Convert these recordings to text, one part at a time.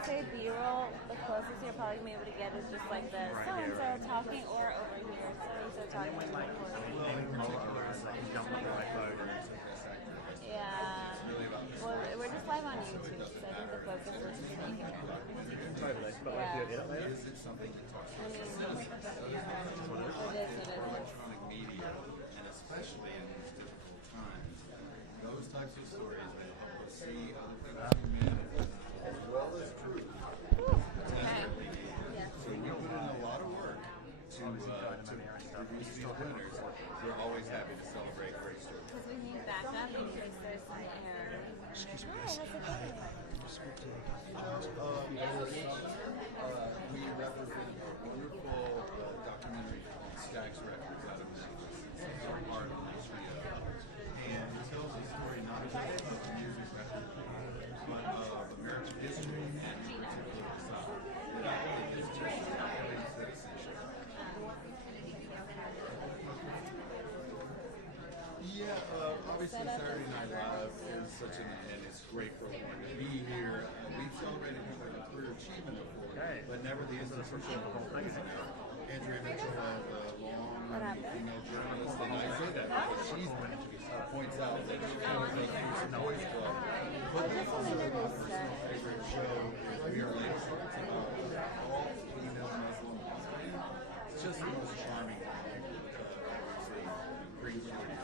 Say B-roll, the closest you're probably going to be able to get is just like the so-and-so talking or over here, so-and-so talking. Yeah. Well, we're just live on YouTube, so I think the focus is just be here. Yeah. Is it something that talks about It is. electronic media, and especially in these difficult times, those types of stories that help us see other people's humanity as well as truth. Okay. So we put in a lot of work to produce these winners. We're always happy to celebrate great stories. Because we need backup in case there's some error. Excuse me. We represent a wonderful documentary called Stax Records out of Memphis. It's part of HBO. And it tells the story not just of music record, but of American history and in particular the South. And I think it's just showing citizenship. Yeah, obviously Saturday Night Live is such and it's great for everyone to be here. We've celebrated him with a career achievement before, but never the institution of the whole thing. Andrea Mitchell, a long female journalist, and I say that because she points out that she was a Boys Club. But this is my personal favorite show is Mere Ladies. It's about all female Muslim history. It's just the most charming thing, obviously, great story.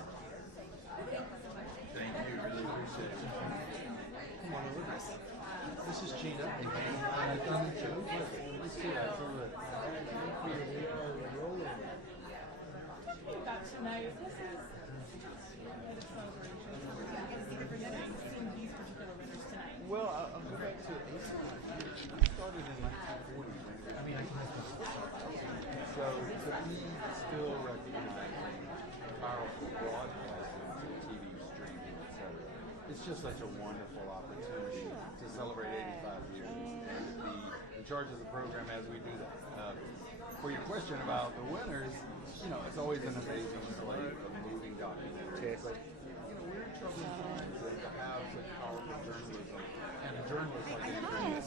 Thank you, really appreciate it. Come on over. This is Gina. I'm Joe. Let's see that. Got to know this is presenting these particular winners tonight. Well, I'll go back to ACE. It started in 1940. So to me, still recognizing powerful broadcasting, TV streaming, etc. It's just such a wonderful opportunity to celebrate 85 years and to be in charge of the program as we do that. For your question about the winners, it's always an amazing slate of moving documentaries. But, we're in troubled times, and to have such powerful journalism and a journalist like Andrea.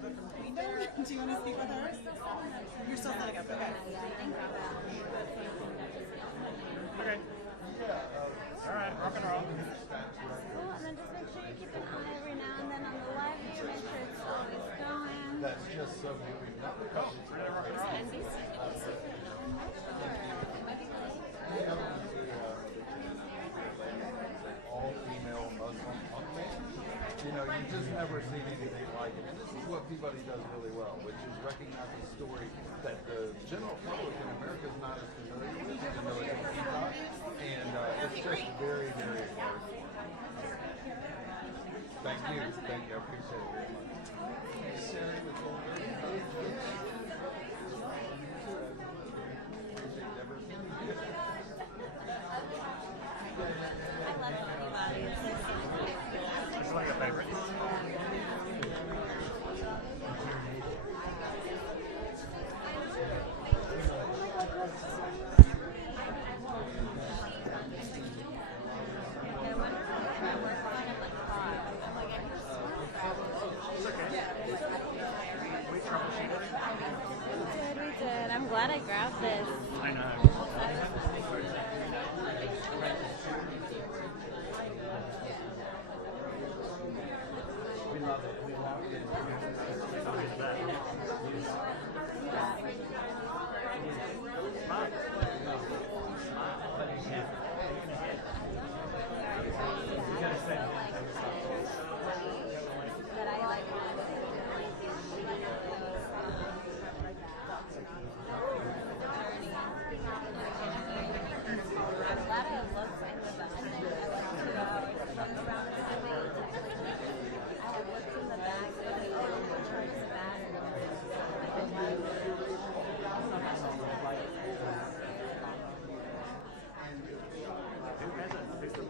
Do you want to speak with her? You're still setting up, okay. Okay. All right, rock and roll. Cool, and then just make sure you keep an eye every now and then on the live view, make sure it's always going. That's just so moving. Not because it's all female Muslim punk band. You just never seen anything like it. And this is what Peabody does really well, which is recognize a story that the general public in America is not as familiar with, even though it's a Peabody. And it's just very, very hard. Thank you. I appreciate it very much. Sarah with Golden. I love Peabody. It's like a favorite. We did. I'm glad I grabbed this. I know. We love it. We love it. That I like.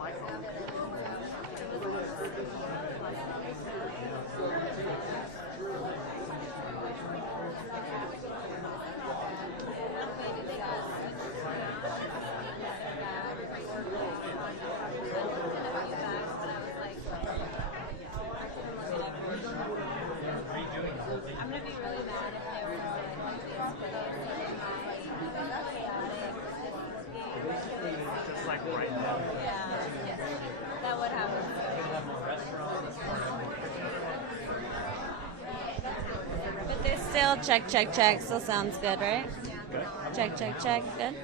I'm gonna be really mad if they were to like Just like right now. yeah, yes, that would happen. Have more restaurants. But there's still check. Still sounds good, right? Good. Check. Good.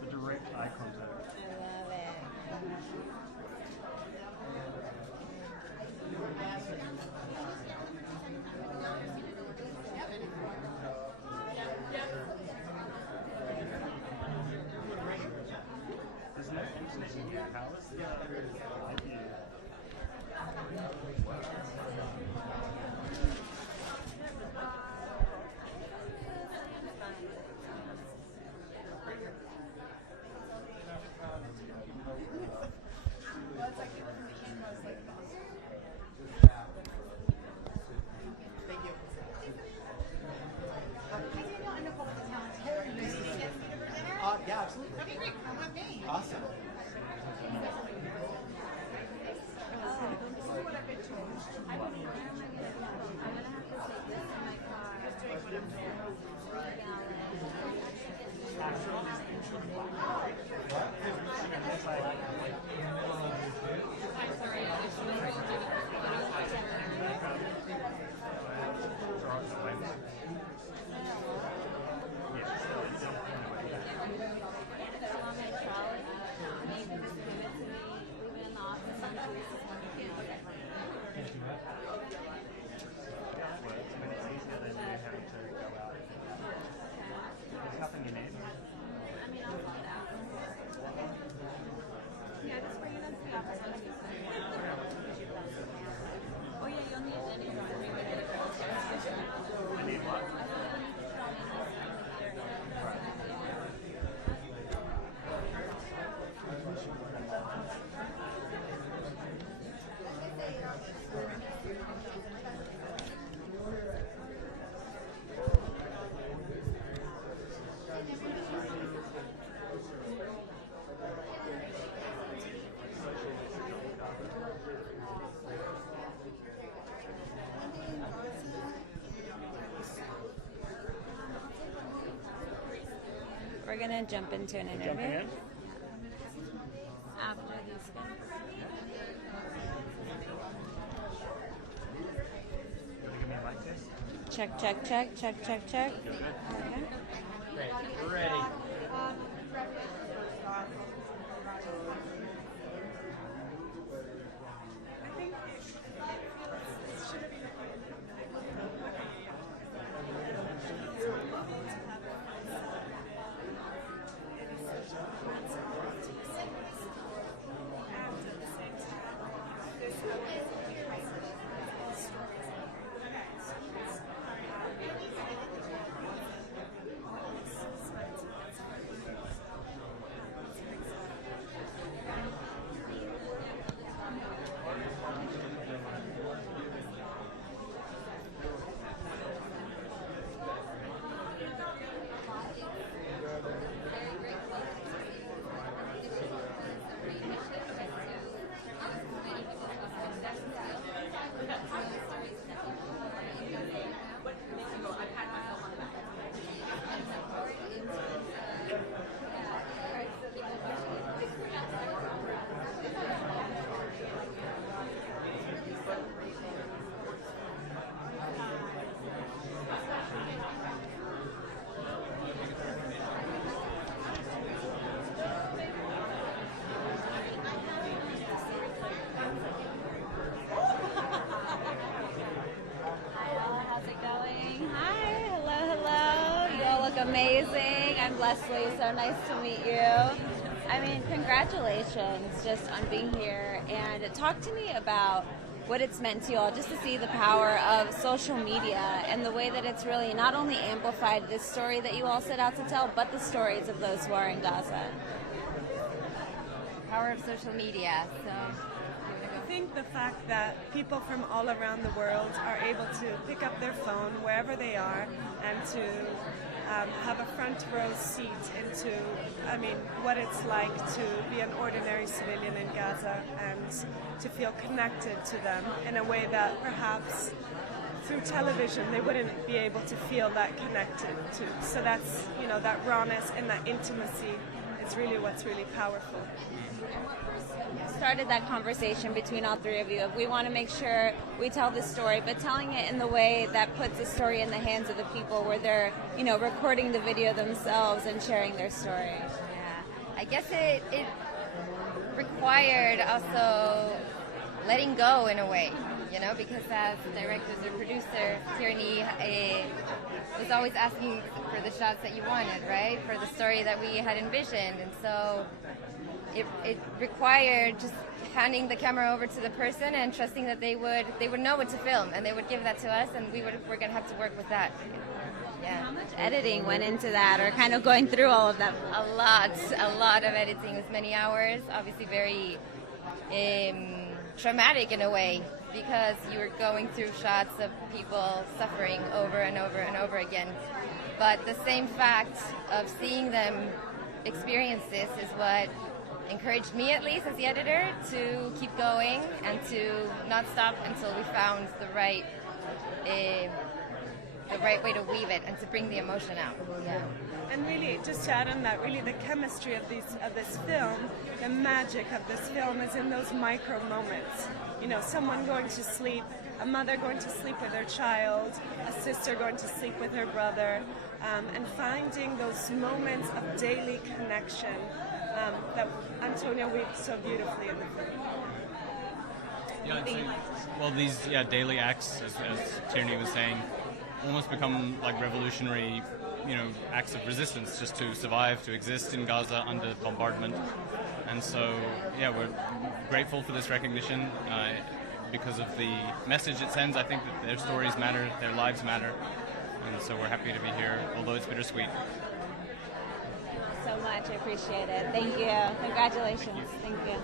The direct eye contact. I love it. There's no internet in your house. Live view. Yeah, absolutely. Okay, great. Come with me. Awesome. This is what I've been told. I'm gonna have to take this in my car. Just doing what I'm told. Oh yeah, you'll need any. We're gonna jump into an interview Jumping in. after these guys. You want to give me a mic test? Check, check, check, check, check, check. You're good. Okay. Ready. Amazing. I'm Leslie, so nice to meet you. I mean, congratulations just on being here, and talk to me about what it's meant to you all, just to see the power of social media and the way that it's really not only amplified this story that you all set out to tell, but the stories of those who are in Gaza. Power of social media. So I think the fact that people from all around the world are able to pick up their phone wherever they are and to have a front row seat into, I mean, what it's like to be an ordinary civilian in Gaza and to feel connected to them in a way that perhaps through television they wouldn't be able to feel that connected to. So that's, you know, that rawness and that intimacy is really what's really powerful. Started that conversation between all three of you. We want to make sure we tell the story, but telling it in the way that puts the story in the hands of the people where they're, you know, recording the video themselves and sharing their story. yeah, I guess it required also letting go in a way, you know, because as directors or producer, Tierney was always asking for the shots that you wanted, right, for the story that we had envisioned, and so it required just handing the camera over to the person and trusting that they would know what to film, and they would give that to us, and we're going to have to work with that. Yeah. How much editing went into that, or kind of going through all of that? A lot of editing, as many hours, obviously very traumatic in a way, because you were going through shots of people suffering over and over and over again. But the same fact of seeing them experience this is what encouraged me, at least as the editor, to keep going and to not stop until we found the right way to weave it and to bring the emotion out. Yeah. And really, just to add on that, really the chemistry of this film, the magic of this film is in those micro moments. You know, someone going to sleep, a mother going to sleep with her child, a sister going to sleep with her brother, and finding those moments of daily connection that Antonia weaves so beautifully in the film. Yeah, I'd say, well, these daily acts, as Tierney was saying, almost become like revolutionary, acts of resistance just to survive, to exist in Gaza under bombardment. And so, we're grateful for this recognition because of the message it sends. I think that their stories matter, their lives matter, and so we're happy to be here, although it's bittersweet. So much, I appreciate it. Thank you. Congratulations. Thank you.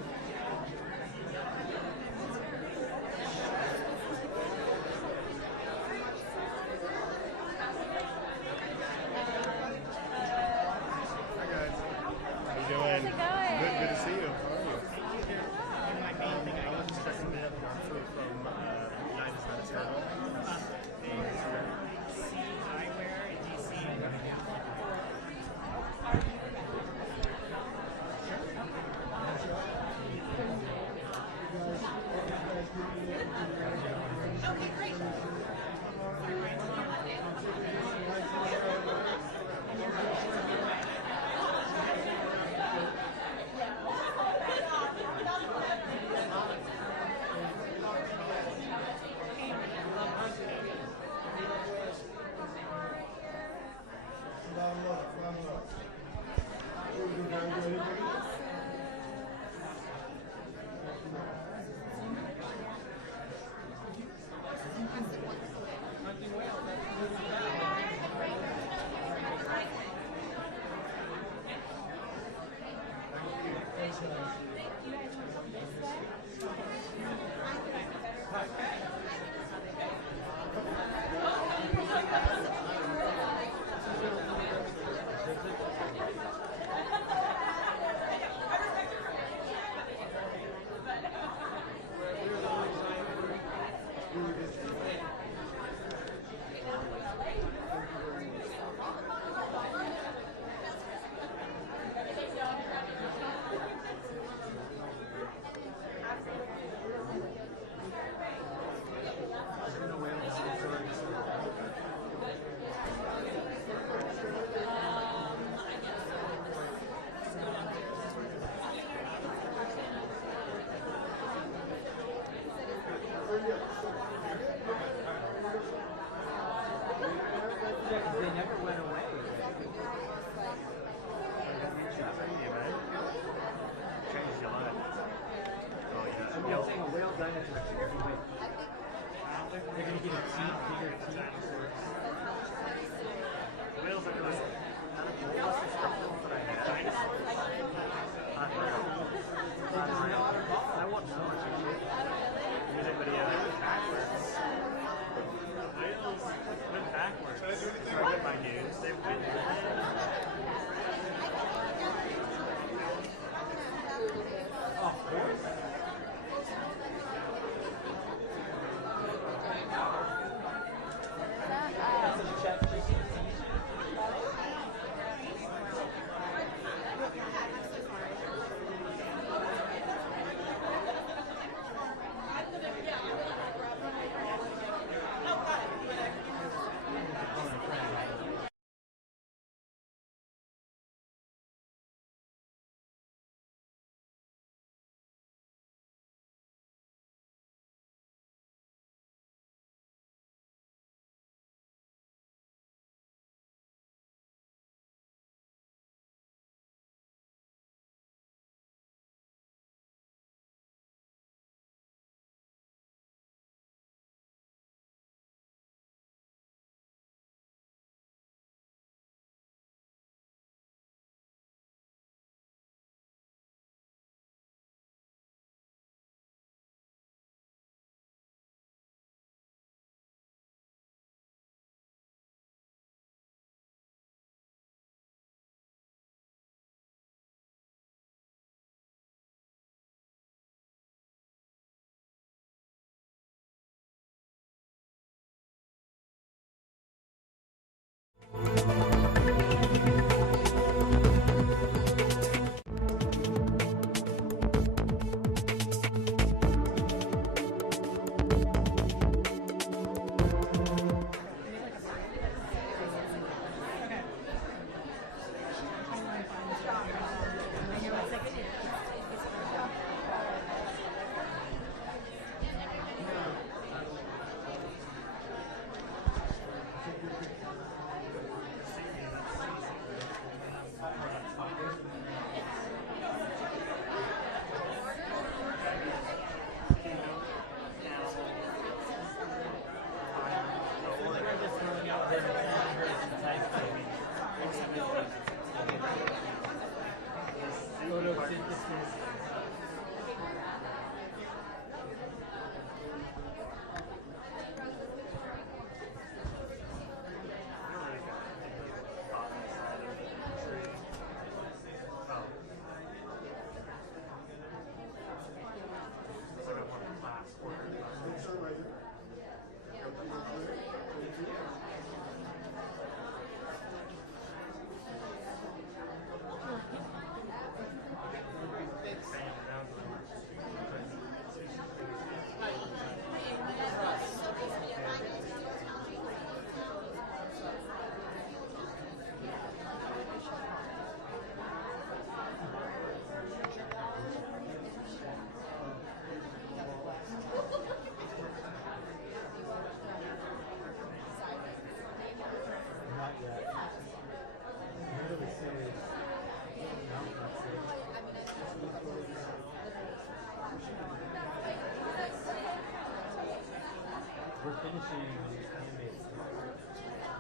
finishing these handmade stuff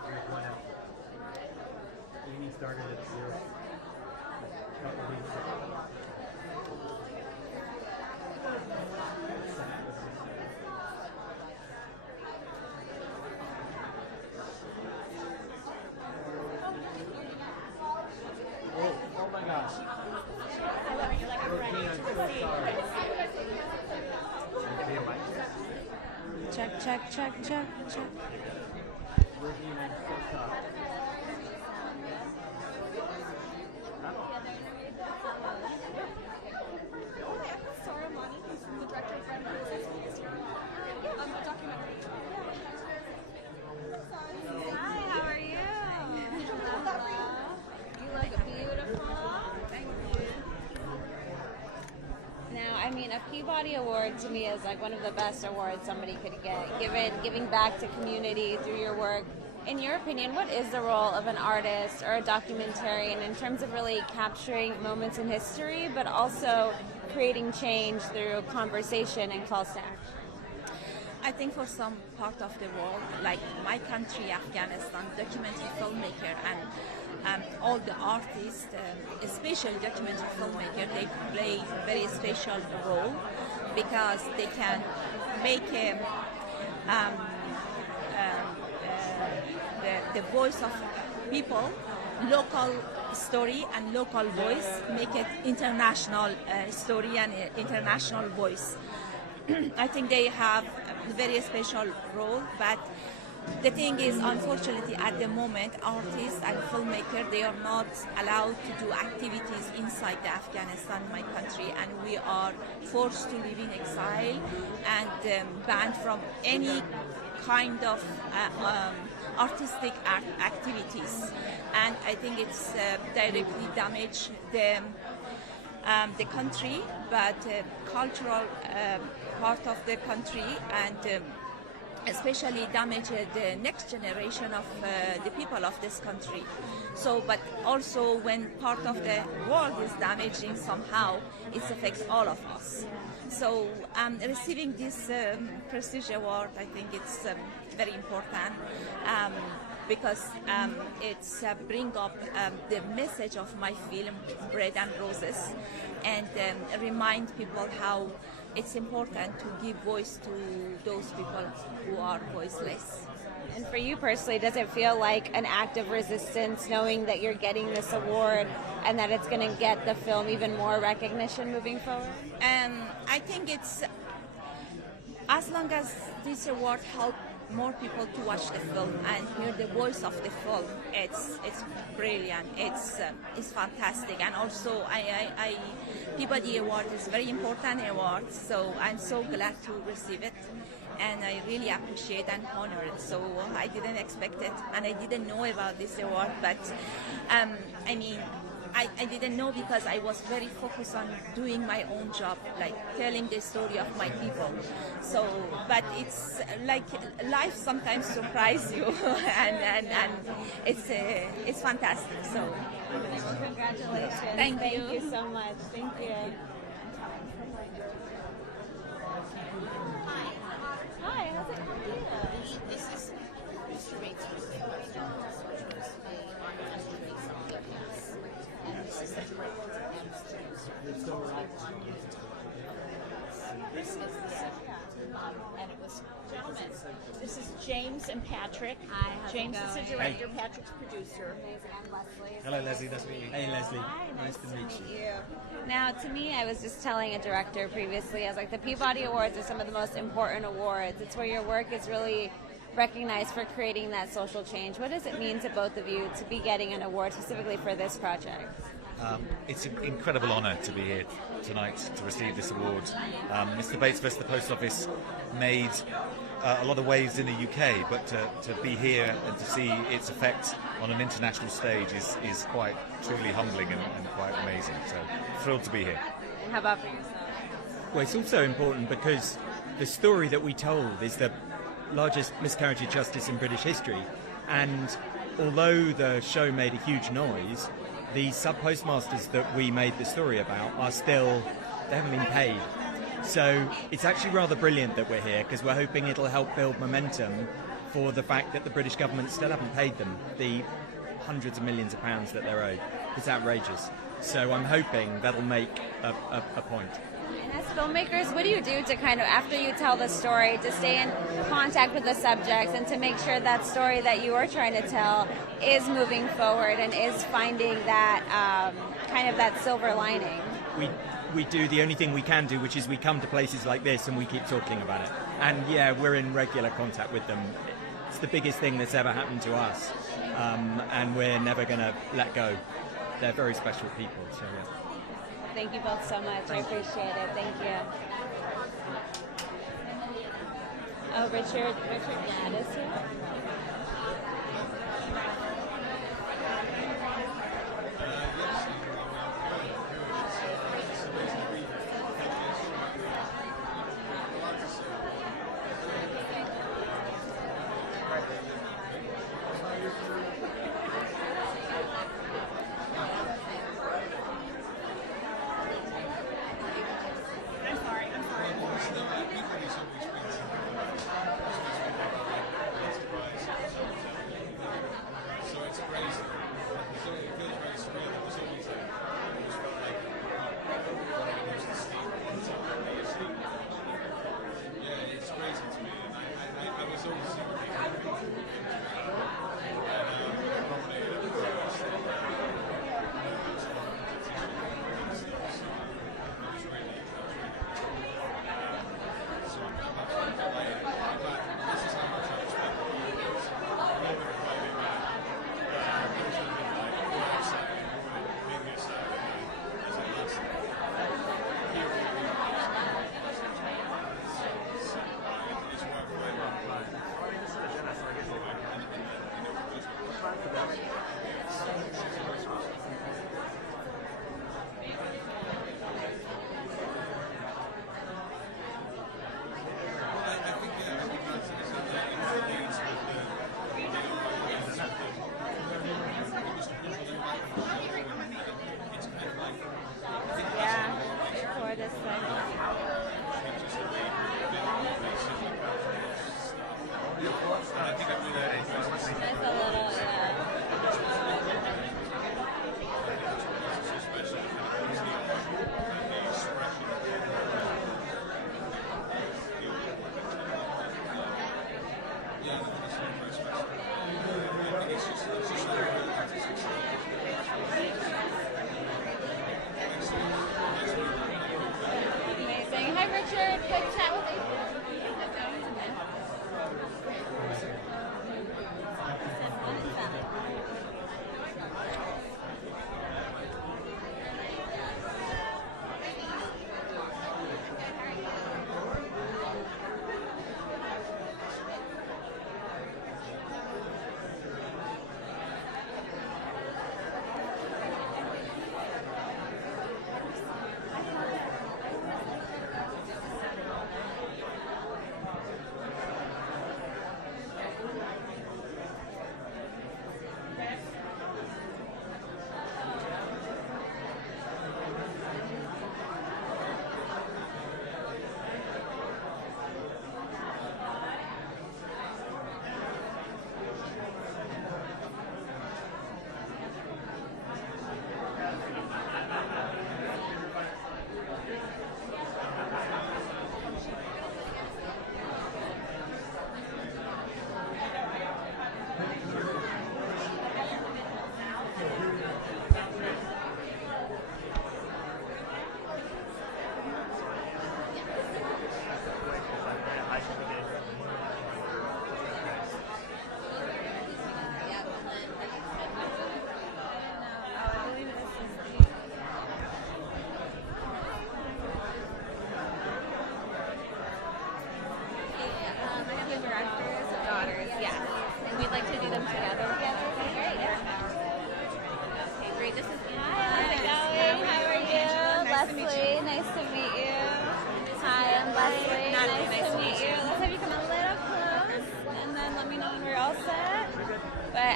with one outfit. Amy started at this a couple weeks ago. Oh my gosh. Check, check, check, check, check. Hi, how are you? You look beautiful. Thank you. Now, I mean, a Peabody Award to me is like one of the best awards somebody could get, giving back to community through your work. In your opinion, what is the role of an artist or a documentarian in terms of really capturing moments in history, but also creating change through conversation and calls to action? I think for some part of the world, like my country, Afghanistan, documentary filmmaker and all the artists, especially documentary filmmaker, they play very special role because they can make the voice of people, local story and local voice, make it international story and international voice. I think they have a very special role, but the thing is, unfortunately, at the moment, artists and filmmakers, they are not allowed to do activities inside the Afghanistan, my country, and we are forced to live in exile and banned from any kind of artistic activities. And I think it's directly damaged the country, but cultural part of the country, and especially damage the next generation of the people of this country. So, but also when part of the world is damaging somehow, it affects all of us. So receiving this prestige award, I think it's very important because it's bring up the message of my film, Bread and Roses, and remind people how it's important to give voice to those people who are voiceless. And for you personally, does it feel like an act of resistance knowing that you're getting this award and that it's going to get the film even more recognition moving forward? I think it's, as long as this award helps more people to watch the film and hear the voice of the film, it's brilliant. It's fantastic. And also, I Peabody Award is a very important award, so I'm so glad to receive it. And I really appreciate and honor it. So I didn't expect it, and I didn't know about this award. But I mean, I didn't know because I was very focused on doing my own job, like telling the story of my people. So, but it's like life sometimes surprises you, and it's fantastic. So, congratulations! Thank you. Thank you so much. Thank you. Hi, how's it going? This is Mr. Bates with the question which was the yesterday something else. And this is the director and producer. This is the and it was gentlemen. This is James and Patrick. Hi, how's James it is going? the director, Patrick's producer. I'm Leslie. Hello, Leslie. Nice to meet you. Hey, Leslie. Hi, nice to meet you. Now, to me, I was just telling a director previously, I was like, the Peabody Awards are some of the most important awards. It's where your work is really recognized for creating that social change. What does it mean to both of you to be getting an award specifically for this project? It's an incredible honour to be here tonight to receive this award. Mr. Bates vs. the Post Office made a lot of waves in the UK, but to be here and to see its effect on an international stage is quite truly humbling and quite amazing. So thrilled to be here. And how about for yourself? Well, it's also important because the story that we told is the largest miscarriage of justice in British history, and although the show made a huge noise, the sub-postmasters that we made the story about are still, they haven't been paid. So it's actually rather brilliant that we're here because we're hoping it'll help build momentum for the fact that the British government still haven't paid them the hundreds of millions of pounds that they're owed. It's outrageous. So I'm hoping that'll make a point. And as filmmakers, what do you do to kind of, after you tell the story, to stay in contact with the subjects and to make sure that story that you are trying to tell is moving forward and is finding that kind of that silver lining? We do the only thing we can do, which is we come to places like this and we keep talking about it. And yeah, we're in regular contact with them. It's the biggest thing that's ever happened to us, and we're never going to let go. They're very special people, so yeah. Thank you both so much. I appreciate it. Thank you. Oh, Richard Gadd is here.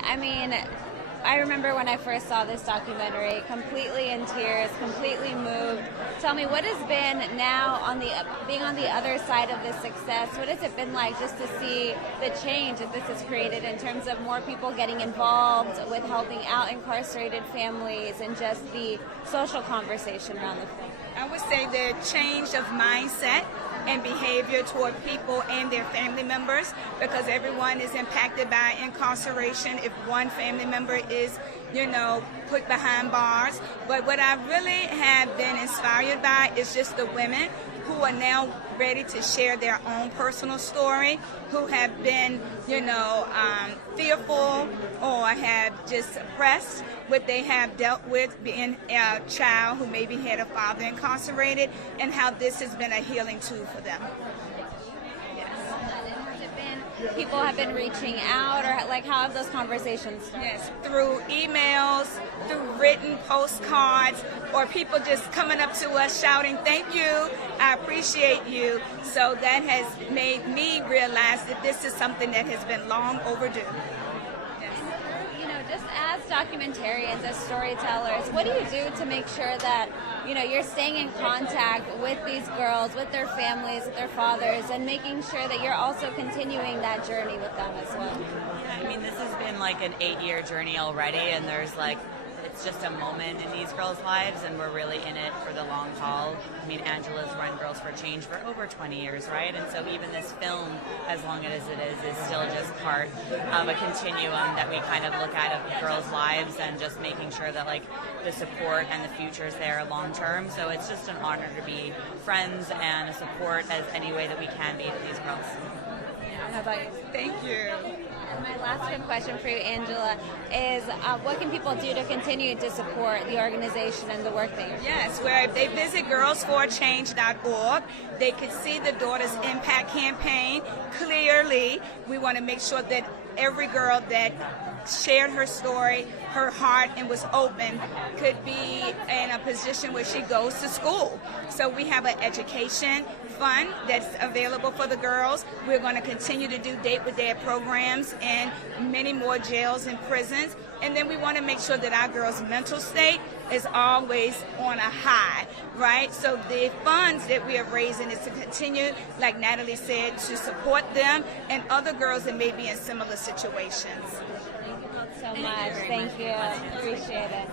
I mean, I remember when I first saw this documentary, completely in tears, completely moved tell me, what has been now being on the other side of this success? What has it been like just to see the change that this has created in terms of more people getting involved with helping out incarcerated families and just the social conversation around the film? I would say the change of mindset and behavior toward people and their family members, because everyone is impacted by incarceration if one family member is, put behind bars. But what I really have been inspired by is just the women who are now ready to share their own personal story, who have been, fearful or have just suppressed what they have dealt with being a child who maybe had a father incarcerated, and how this has been a healing tool for them. People have been reaching out, or how have those conversations started? Yes, through emails, through written postcards, or people just coming up to us shouting, "Thank you, I appreciate you." So that has made me realize that this is something that has been long overdue. Just as documentarians, as storytellers, what do you do to make sure that you're staying in contact with these girls, with their families, with their fathers, and making sure that you're also continuing that journey with them as well? Yeah, this has been like an 8-year journey already, and there's it's just a moment in these girls' lives, and we're really in it for the long haul. Angela's run Girls for Change for over 20 years, right? And so even this film, as long as it is still just part of a continuum that we kind of look at of girls' lives, and just making sure that the support and the future is there long term. So it's just an honor to be friends and a support as any way that we can be to these girls. How about you? Thank you. And my last good question for you, Angela, is what can people do to continue to support the organization and the work that you're doing? Yes, where if they visit girlsforchange.org, they can see the Daughters Impact campaign clearly. We want to make sure that every girl that shared her story, her heart, and was open could be in a position where she goes to school. So we have an education fund that's available for the girls. We're going to continue to do Date with Dad programs in many more jails and prisons. And then we want to make sure that our girls' mental state is always on a high, right? So the funds that we are raising is to continue, like Natalie said, to support them and other girls that may be in similar situations. Thank you both so much. Thank you. Appreciate it.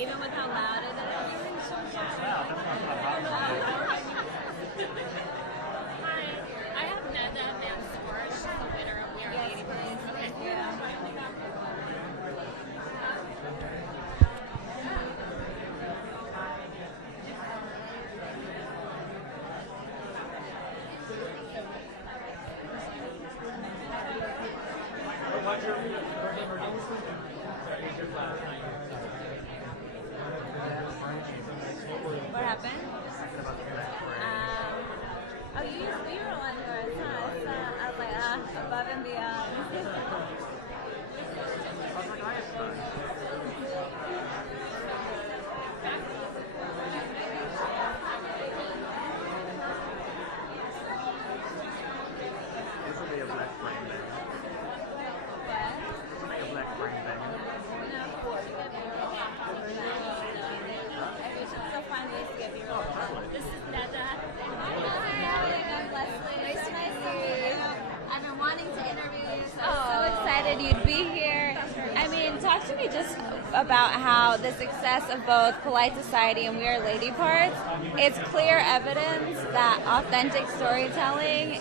Even with how loud it is. Hi, I have Neda Mansour. She's the winner of We Are Lady Birds. Okay. Yeah. What happened? Oh, you used B-roll on yours, huh? I was like, above and beyond. This will be a black frame bag. This will be a black frame bag. This is Neda. I'm Leslie. Nice to meet you. I've been wanting to interview you, so I'm so excited you'd be here. Talk to me just about how the success of both Polite Society and We Are Lady Parts, it's clear evidence that authentic storytelling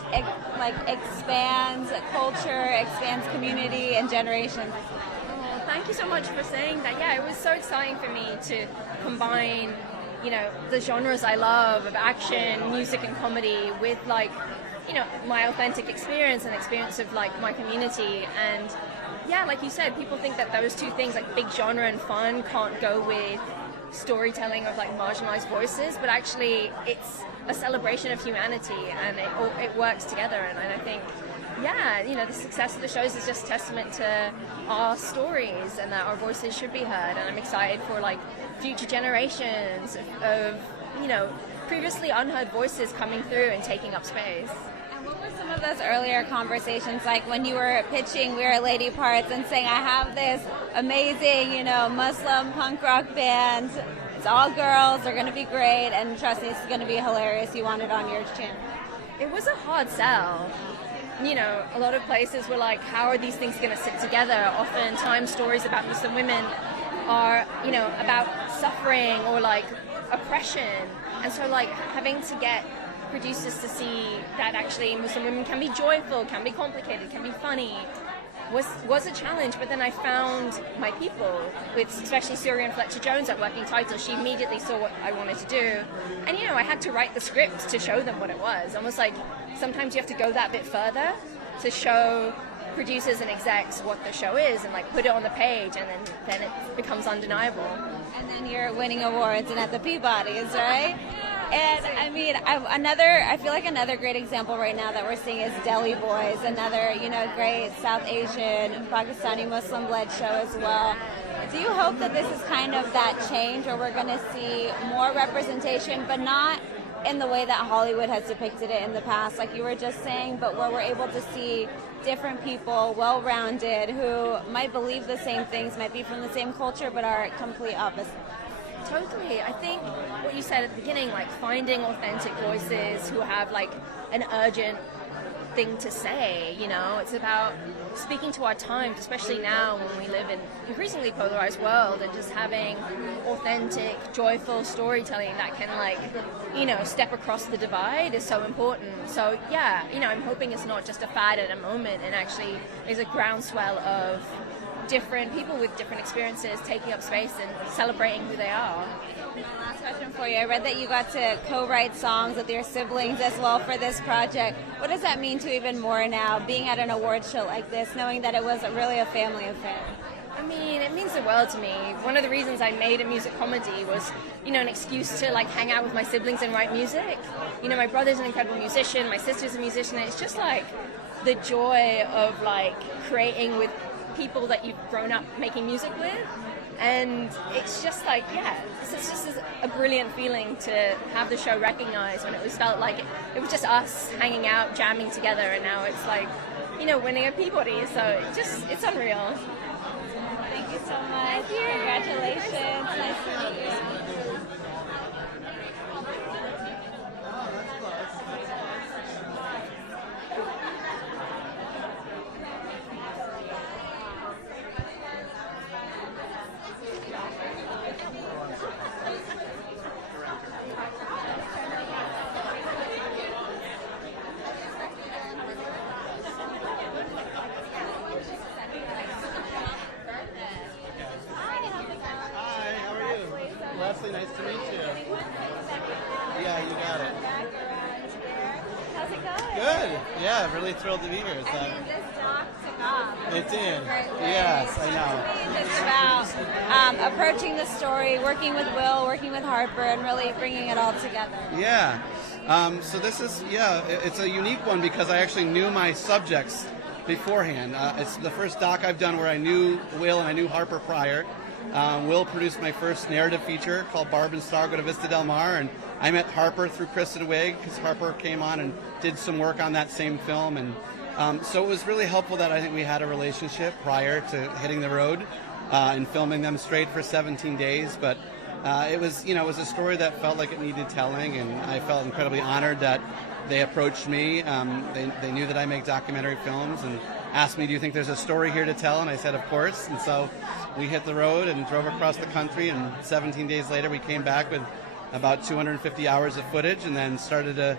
like expands culture, expands community and generations. Oh, thank you so much for saying that. Yeah, it was so exciting for me to combine, you know, the genres I love of action, music, and comedy with like, you know, my authentic experience and experience of like my community. And yeah, like you said, people think that those two things, like big genre and fun, can't go with storytelling of like marginalized voices, but actually it's a celebration of humanity, and it works together. And I think, yeah, you know, the success of the shows is just testament to our stories and that our voices should be heard. And I'm excited for like future generations of you know, previously unheard voices coming through and taking up space. And what were some of those earlier conversations like when you were pitching We Are Lady Parts and saying, I have this amazing, you know, Muslim punk rock band, it's all girls, they're going to be great, and trust me, it's going to be hilarious, you want it on your channel? It was a hard sell. You know, a lot of places were like, how are these things going to sit together? Oftentimes stories about Muslim women are, you know, about suffering or like oppression. And so like having to get producers to see that actually Muslim women can be joyful, can be complicated, can be funny, was a challenge. But then I found my people, with especially Syrian Fletcher Jones at Working Title. She immediately saw what I wanted to do. And, you know, I had to write the script to show them what it was. Almost like sometimes you have to go that bit further to show producers and execs what the show is and like put it on the page, and then it becomes undeniable. And then you're winning awards and at the Peabodys, right? And I mean, I feel like another great example right now that we're seeing is Delhi Boys, another, you know, great South Asian, Pakistani Muslim-led show as well. Do you hope that this is kind of that change, or we're going to see more representation, but not in the way that Hollywood has depicted it in the past, like you were just saying, but where we're able to see different people, well-rounded, who might believe the same things, might be from the same culture, but are complete opposites? Totally. I think what you said at the beginning, like finding authentic voices who have like an urgent thing to say, you know, it's about speaking to our times, especially now when we live in an increasingly polarized world, and just having authentic, joyful storytelling that can like, you know, step across the divide is so important. So yeah, you know, I'm hoping it's not just a fad at a moment, and actually there's a groundswell of different people with different experiences taking up space and celebrating who they are. My last question for you. I read that you got to co-write songs with your siblings as well for this project. What does that mean to you even more now, being at an awards show like this, knowing that it was really a family affair? I mean, it means the world to me. One of the reasons I made a music comedy was, you know, an excuse to like hang out with my siblings and write music. You know, my brother's an incredible musician, my sister's a musician, and it's just like the joy of like creating with people that you've grown up making music with. And it's just like, yeah, it's just a brilliant feeling to have the show recognized when it was felt like it was just us hanging out, jamming together, and now it's like, you know, winning a Peabody. So it's unreal. Thank you so much. Thank you. Congratulations. Nice to meet you. Leslie, nice to meet you. Yeah, you got it. How's it going? Good. Yeah, really thrilled to be here. It's, I mean, this doc took off. it did. Yes, I know. It's about approaching the story, working with Will, working with Harper, and really bringing it all together. Yeah. So this is, it's a unique one because I actually knew my subjects beforehand. It's the first doc I've done where I knew Will and I knew Harper prior. Will produced my first narrative feature called Barb and Star Go to Vista Del Mar, and I met Harper through Kristen Wiig because Harper came on and did some work on that same film, and so it was really helpful that I think we had a relationship prior to hitting the road and filming them straight for 17 days. But it was a story that felt like it needed telling, and I felt incredibly honored that they approached me. They knew that I make documentary films and asked me, do you think there's a story here to tell? And I said, of course. And so we hit the road and drove across the country, and 17 days later we came back with about 250 hours of footage, and then started to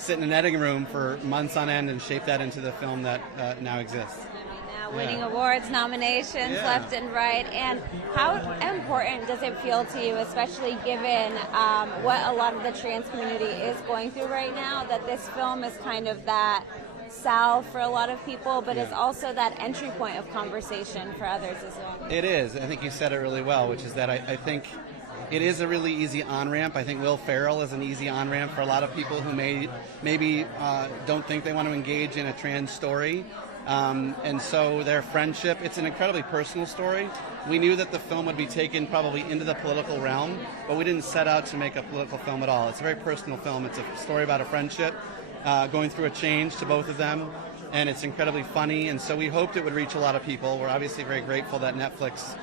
sit in an editing room for months on end and shape that into the film that now exists. Now winning awards, nominations left and right. And how important does it feel to you, especially given what a lot of the trans community is going through right now, that this film is kind of that salve for a lot of people, but is also that entry point of conversation for others as well? It is. I think you said it really well, which is that I think it is a really easy on-ramp. I think Will Ferrell is an easy on-ramp for a lot of people who maybe don't think they want to engage in a trans story. And so their friendship, it's an incredibly personal story. We knew that the film would be taken probably into the political realm, but we didn't set out to make a political film at all. It's a very personal film. It's a story about a friendship going through a change to both of them, and it's incredibly funny, and so we hoped it would reach a lot of people. We're obviously very grateful that Netflix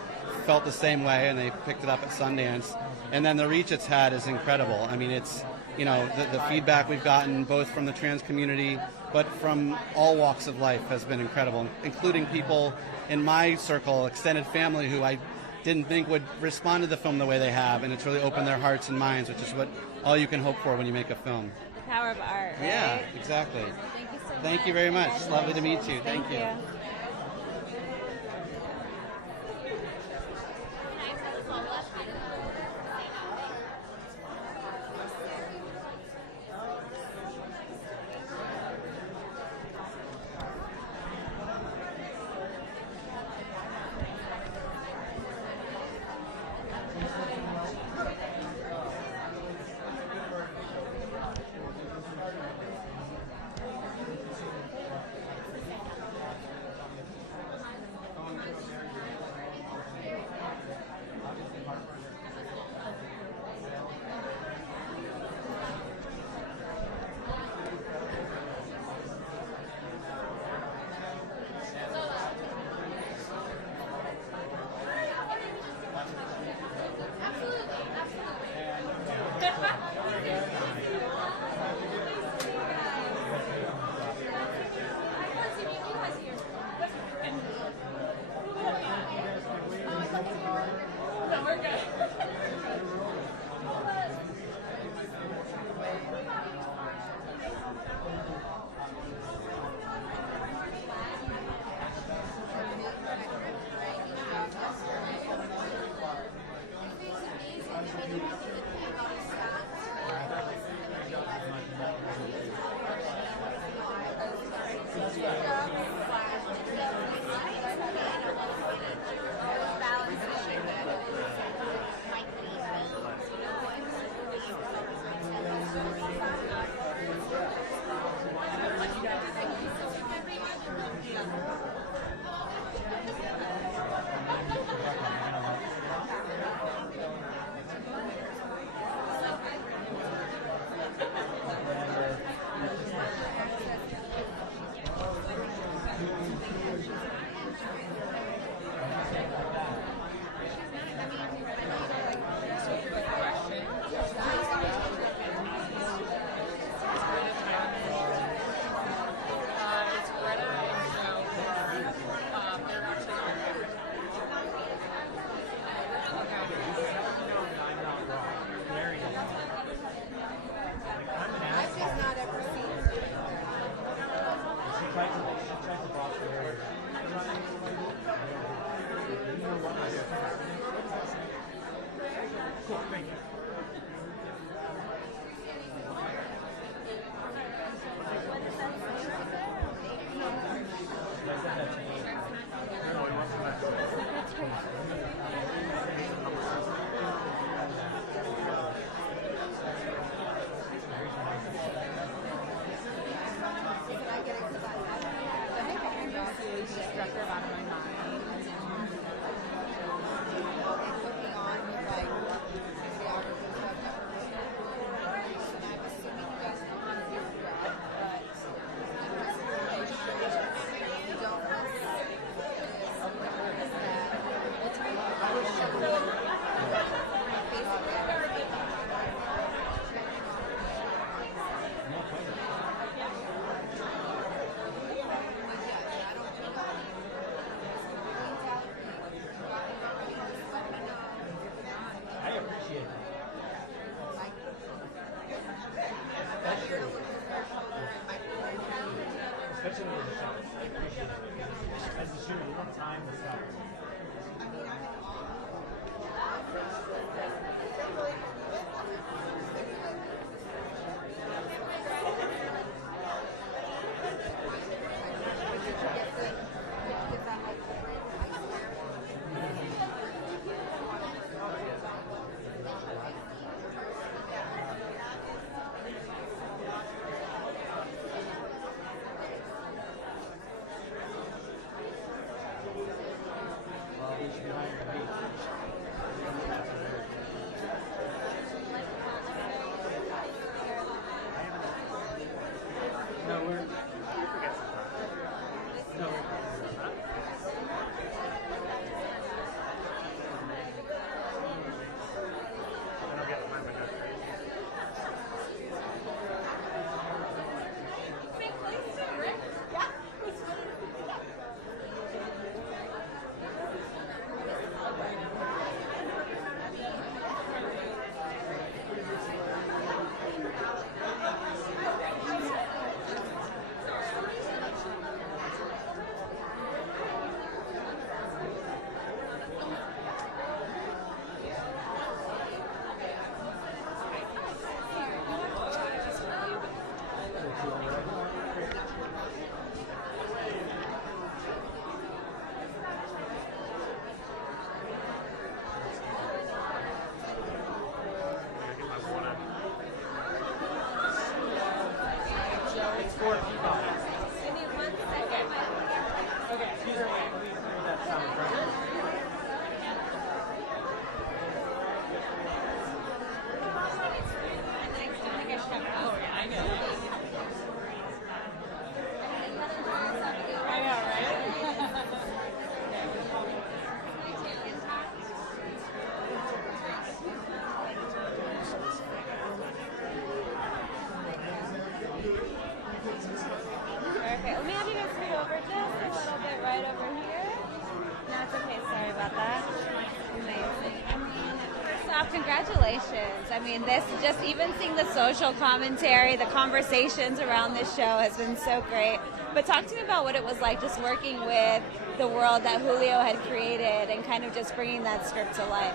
felt the same way, and they picked it up at Sundance. And then the reach it's had is incredible. I mean, it's, the feedback we've gotten both from the trans community, but from all walks of life has been incredible, including people in my circle, extended family, who I didn't think would respond to the film the way they have, and it's really opened their hearts and minds, which is what all you can hope for when you make a film. The power of art, right? Yeah, exactly. Thank you so much. Thank you very much. Lovely to meet you. Thank you. especially with the shots. I appreciate it. As a shooter, you want time to stop. Congratulations. I mean, this, just even seeing the social commentary, the conversations around this show has been so great. But talk to me about what it was like just working with the world that Julio had created and kind of just bringing that script to life.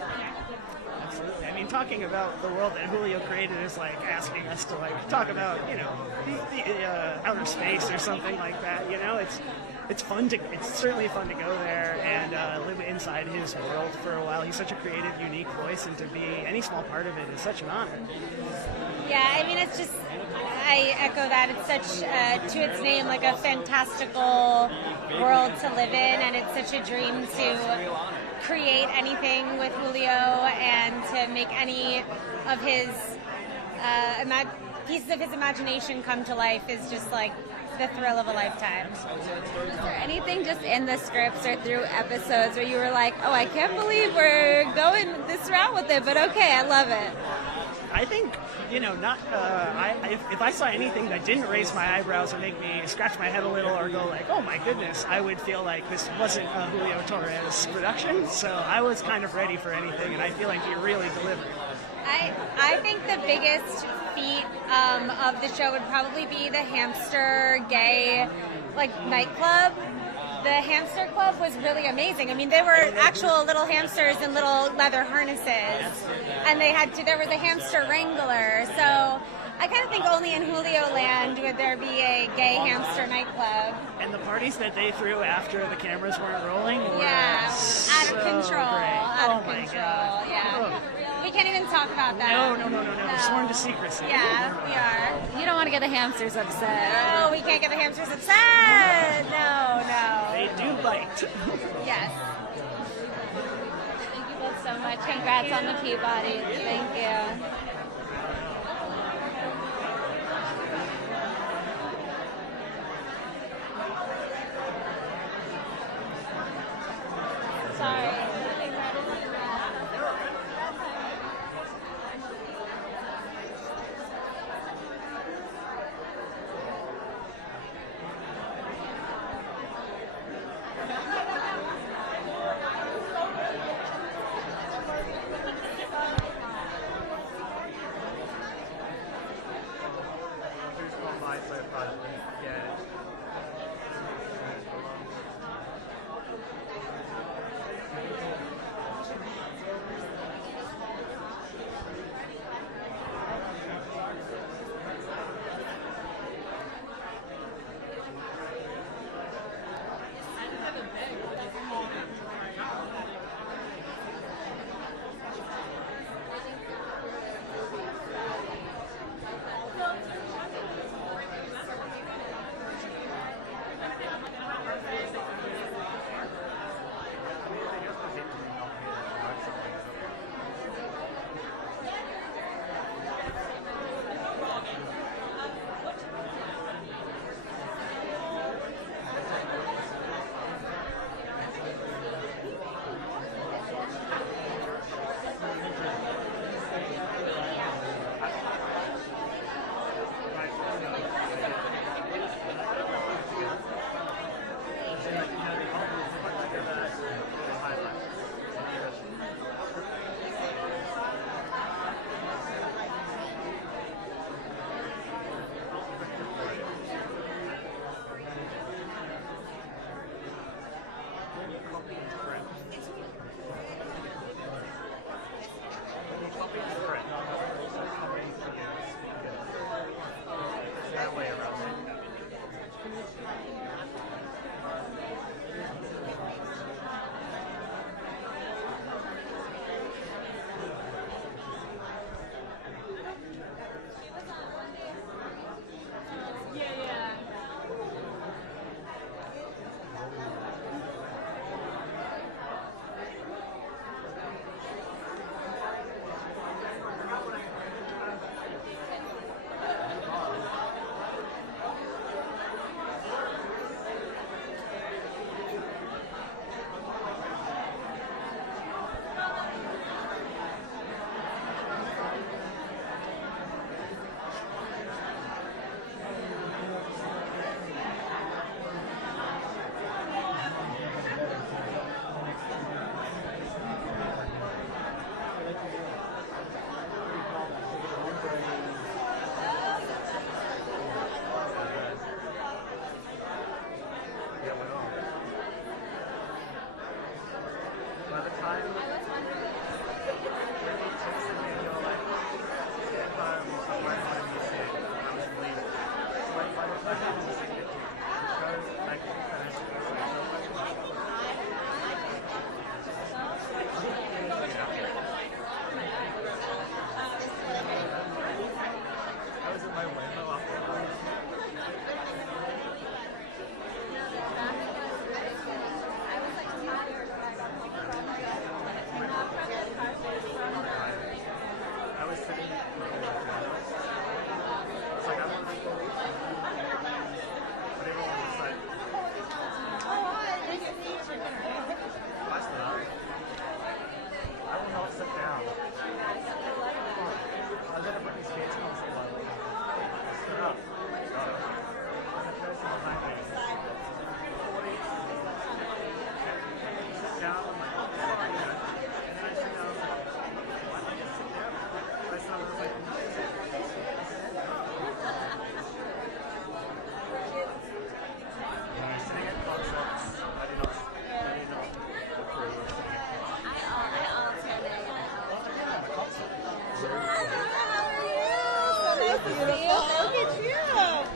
Absolutely. I mean, talking about the world that Julio created is like asking us to like talk about, you know, the outer space or something like that. You know, it's certainly fun to go there and live inside his world for a while. He's such a creative, unique voice, and to be any small part of it is such an honor. Yeah, I mean, it's just, I echo that. It's such, to its name, like a fantastical world to live in, and it's such a dream to create anything with Julio and to make any of his pieces of his imagination come to life is just like the thrill of a lifetime. Was there anything just in the scripts or through episodes where you were like, oh, I can't believe we're going this route with it, but okay, I love it? I think, you know, if I saw anything that didn't raise my eyebrows or make me scratch my head a little or go like, oh my goodness, I would feel like this wasn't a Julio Torres production. So I was kind of ready for anything, and I feel like he really delivered. I think the biggest feat of the show would probably be the hamster gay nightclub. The hamster club was really amazing. I mean, they were actual little hamsters in little leather harnesses, and there was a hamster wrangler. So I kind of think only in Julio Land would there be a gay hamster nightclub. And the parties that they threw after the cameras weren't rolling were out of control. Out of control. Yeah. We can't even talk about that. No. Sworn to secrecy. Yeah, we are. You don't want to get the hamsters upset. No, we can't get the hamsters upset. No. They do bite. Yes. Thank you both so much. Congrats on the Peabody. Thank you. Sorry. Yeah, we know. By the time when he texted me, you know, like, if I'm right when you say I was leaving. So like by the time I was leaving, because I couldn't finish it, I was like, so much. I was in my window off the line. I was sitting in the windows. It's like I want to go. But everyone was like, I stood up. I will not sit down. I was at a Britney Spears concert one week. I stood up. And the person behind me, 40, sit down. I'm like, oh, sorry. And then I sit down. I was like, why don't you sit down? My son was like, when you're sitting at concerts, I do not approve of sitting at concerts. I alternate. Look at you.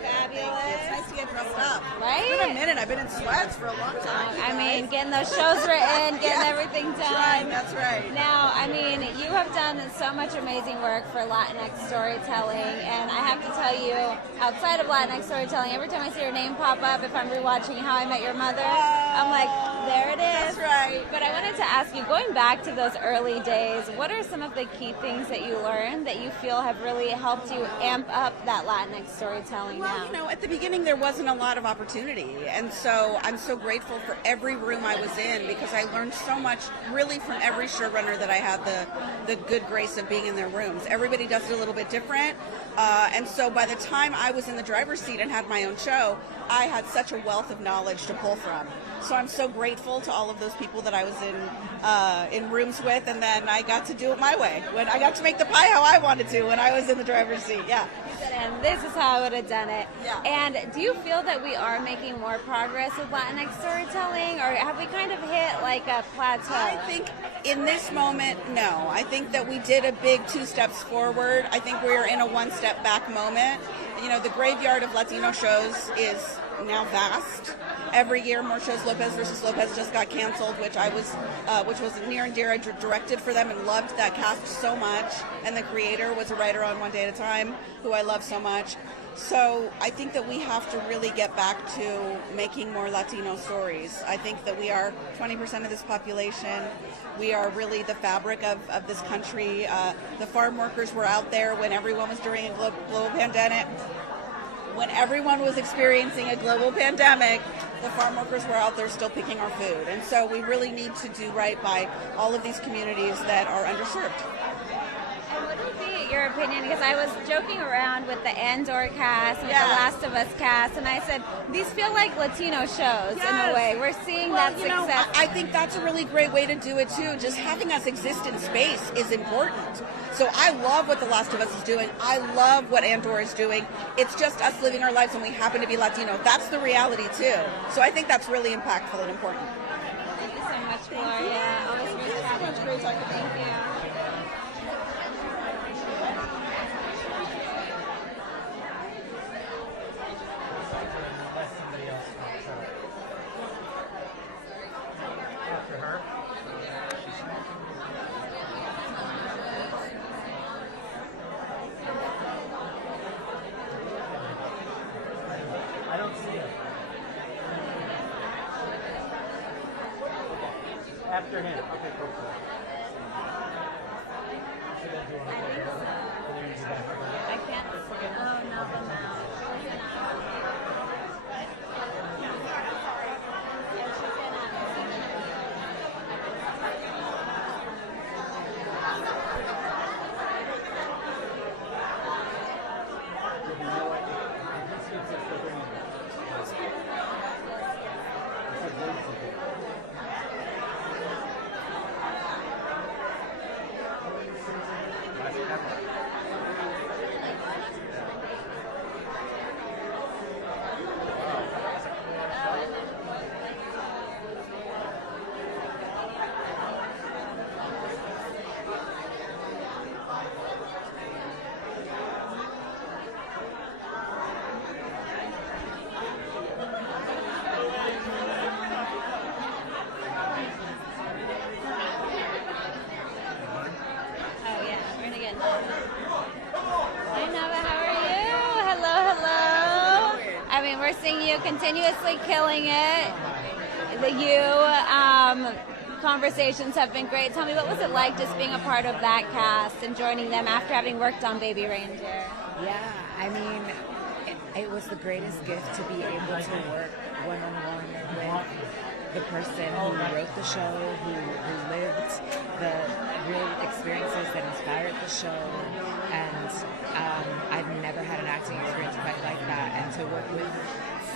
Fabulous. It's nice to get dressed up. Right? It's been a minute. I've been in sweats for a long time. I mean, getting those shows written, getting everything done. That's right. Now, I mean, you have done so much amazing work for Latinx storytelling, and I have to tell you, outside of Latinx storytelling, every time I see your name pop up, if I'm rewatching How I Met Your Mother, I'm like, there it is. That's right. But I wanted to ask you, going back to those early days, what are some of the key things that you learned that you feel have really helped you amp up that Latinx storytelling Well, now? you know, at the beginning there wasn't a lot of opportunity, and so I'm so grateful for every room I was in because I learned so much really from every showrunner that I had the good grace of being in their rooms. Everybody does it a little bit different, and so by the time I was in the driver's seat and had my own show, I had such a wealth of knowledge to pull from. So I'm so grateful to all of those people that I was in rooms with, and then I got to do it my way. When I got to make the pie how I wanted to when I was in the driver's seat. Yeah. And this is how I would have done it. Yeah. And do you feel that we are making more progress with Latinx storytelling, or have we kind of hit like a plateau? I think in this moment, no. I think that we did a big 2 steps forward. I think we're in a 1 step back moment. You know, the graveyard of Latino shows is now vast. Every year, more shows. Lopez versus Lopez just got canceled, which was near and dear. I directed for them and loved that cast so much. And the creator was a writer on One Day at a Time, who I love so much. So I think that we have to really get back to making more Latino stories. I think that we are 20% of this population. We are really the fabric of this country. The farm workers were out there when everyone was during a global pandemic. When everyone was experiencing a global pandemic, the farm workers were out there still picking our food. And so we really need to do right by all of these communities that are underserved. And what would be your opinion? Because I was joking around with the Andor cast and with the Last of Us cast, and I said, these feel like Latino shows in a way. We're seeing that success. You know, I think that's a really great way to do it too. Just having us exist in space is important. So I love what The Last of Us is doing. I love what Andor is doing. It's just us living our lives and we happen to be Latino. That's the reality too. So I think that's really impactful and important. Thank you so much, Gloria. Always great having you. Great talking. Thank you. After her. I don't see it. After him. Okay, go for it. I can't. Oh, no, the mouse. continuously killing it. The conversations have been great. Tell me, what was it like just being a part of that cast and joining them after having worked on Baby Reindeer? Yeah, I mean, it was the greatest gift to be able to work one-on-one with the person who wrote the show, who lived the real experiences that inspired the show. And I've never had an acting experience quite like that. And to work with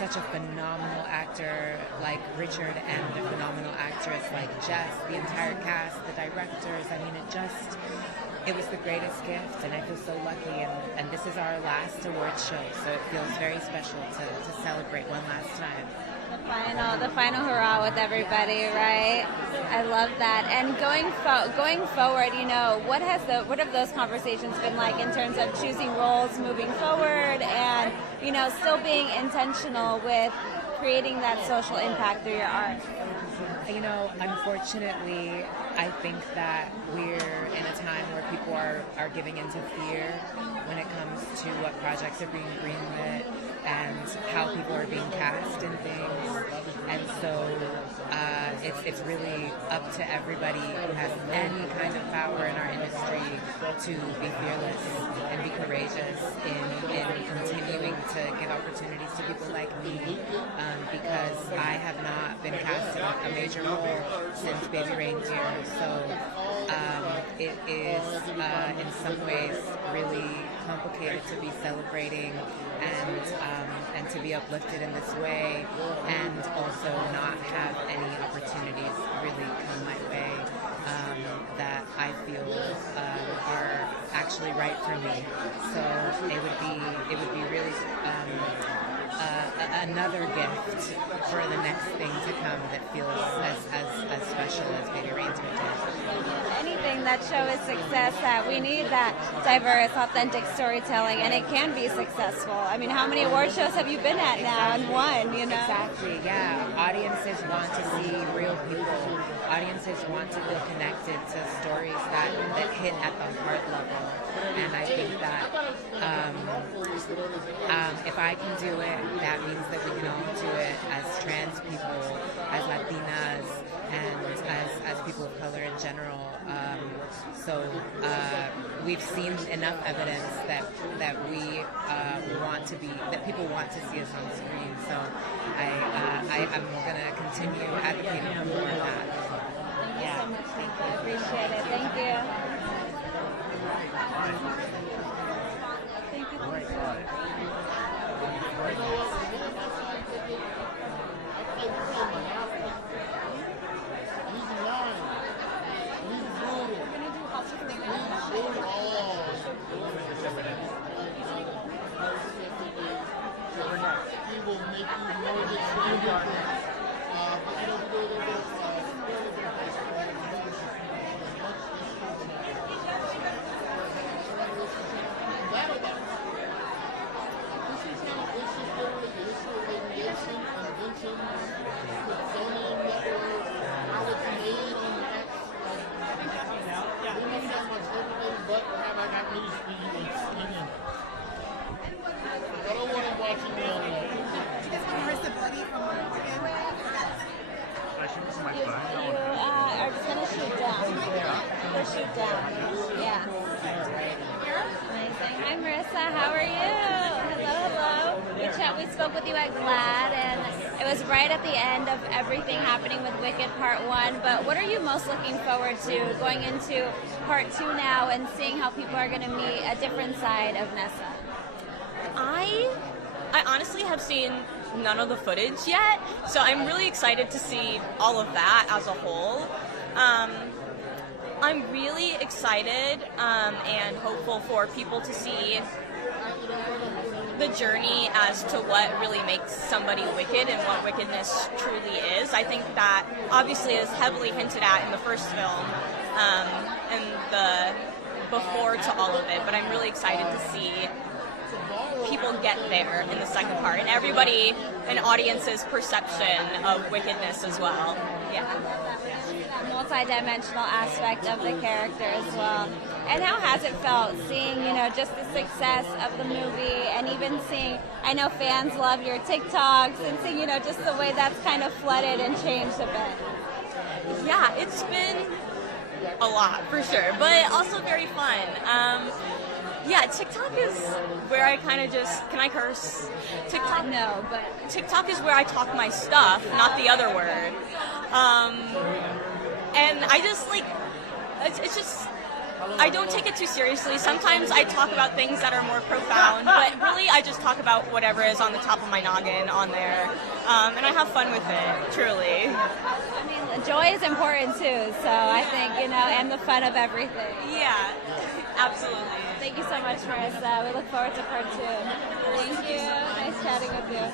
such a phenomenal actor like Richard and a phenomenal actress like Jess, the entire cast, the directors, I mean, it was the greatest gift, and I feel so lucky, and this is our last award show, so it feels very special to celebrate one last time. The final hurrah with everybody, right? I love that. And going forward, you know, what have those conversations been like in terms of choosing roles moving forward, and you know, still being intentional with creating that social impact through your art? You know, unfortunately, I think that we're in a time where people are giving into fear when it comes to what projects are being greenlit and how people are being cast in things. And so it's really up to everybody who has any kind of power in our industry to be fearless and be courageous in continuing to give opportunities to people like me, because I have not been cast in a major role since Baby Reindeer. So it is in some ways really complicated to be celebrating and to be uplifted in this way, and also not have any opportunities really come my way that I feel are actually right for me. So it would be really another gift for the next thing to come that feels as special as Baby Reindeer did. Anything that shows success, that we need that diverse, authentic storytelling, and it can be successful. I mean, how many award shows have you been at now and won, you know? Exactly, yeah. Audiences want to see real people. Audiences want to feel connected to stories that hit at the heart level. And I think that if I can do it, that means that we can all do it as trans people, as Latinas, and as people of color in general. So we've seen enough evidence that we want to be, that people want to see us on screen. So I'm going to continue advocating for more of that. Thank you so much. Thank you. Appreciate it. Thank you. Thank Yeah. Amazing. Hi, Marissa. How are you? Hello. We spoke with you at GLAAD, and it was right at the end of everything happening with Wicked Part 1. But what are you most looking forward to going into Part 2 now and seeing how people are going to meet a different side of Nessa? I honestly have seen none of the footage yet, so I'm really excited to see all of that as a whole. I'm really excited and hopeful for people to see the journey as to what really makes somebody wicked and what wickedness truly is. I think that obviously is heavily hinted at in the first film and the before to all of it, but I'm really excited to see people get there in the second part, and everybody, an audience's perception of wickedness as well. Yeah. That multi-dimensional aspect of the character as well. And how has it felt seeing, just the success of the movie, and even seeing, I know fans love your TikToks, and seeing, just the way that's kind of flooded and changed a bit? Yeah, it's been a lot for sure, but also very fun. Yeah, TikTok is where I kind of just, can I curse? TikTok? No, but TikTok is where I talk my stuff, not the other word. And I just it's just, I don't take it too seriously. Sometimes I talk about things that are more profound, but really I just talk about whatever is on the top of my noggin on there. And I have fun with it, truly. I mean, joy is important too, so I think, and the fun of everything. Yeah, absolutely. Thank you so much, Marissa. We look forward to part 2. Thank you. Nice chatting with you.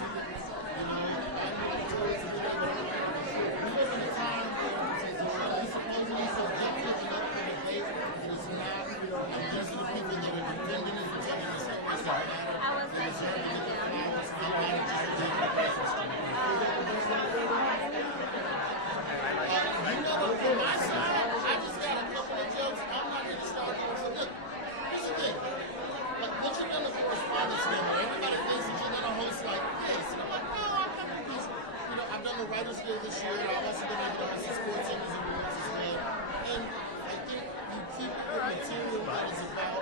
Writers Guild this year. I've also been able to host the Sports Owners Awards as well. And I think you keep your material that is about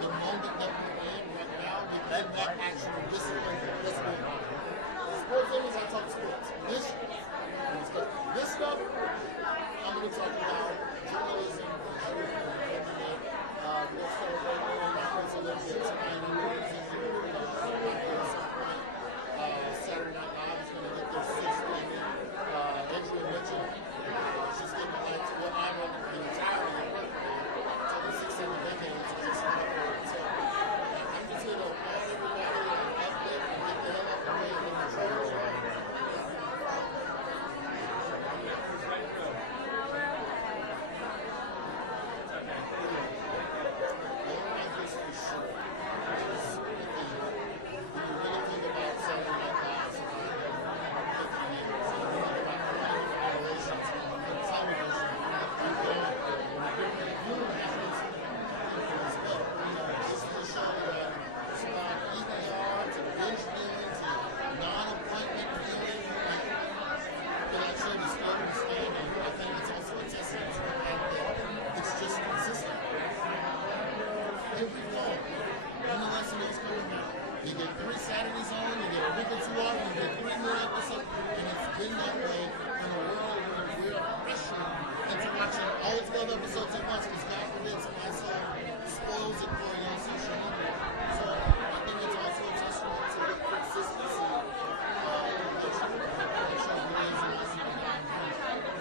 the moment that we're in right now within that actual discipline that's going on. Sports Owners, I talk sports. This stuff, I'm going to talk about journalism, internet, we'll celebrate Olympics tonight. Saturday Night Live is going to get their 6th Emmy. Angela Mitchell, she's getting back to what I'm on the entirety of her career. So the 6 decades of just not her. So I'm just going to applaud everybody and uplift and get the hell out the way and get the trouble. You get 3 Saturdays on, you get a week or 2 off, you get 3 more episodes, and it's been that way in a world where we're pressured into watching all the 12 episodes at once, because God forbid somebody spoils it for you on social media. So I think it's also a testament to the consistency that the show really is in my city.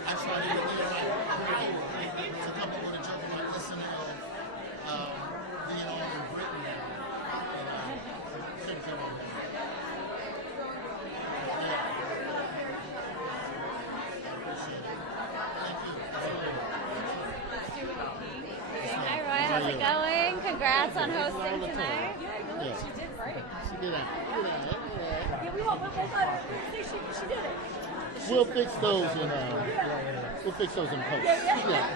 I try to get there like to come up with a joke about listening of being on in Britain now. Hi, Roy. How's it going? Congrats on hosting tonight. Yeah. She did great. She did that. Yeah, we won't let her say she did it. We'll fix those in post. Yeah.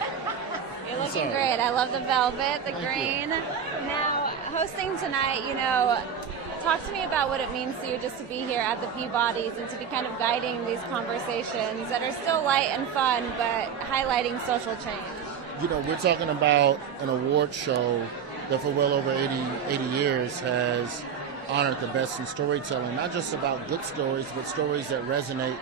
You're looking great. I love the velvet, the green. Now, hosting tonight, talk to me about what it means to you just to be here at the Peabodys and to be kind of guiding these conversations that are still light and fun, but highlighting social change. We're talking about an award show that for well over 80 years has honored the best in storytelling, not just about good stories, but stories that resonate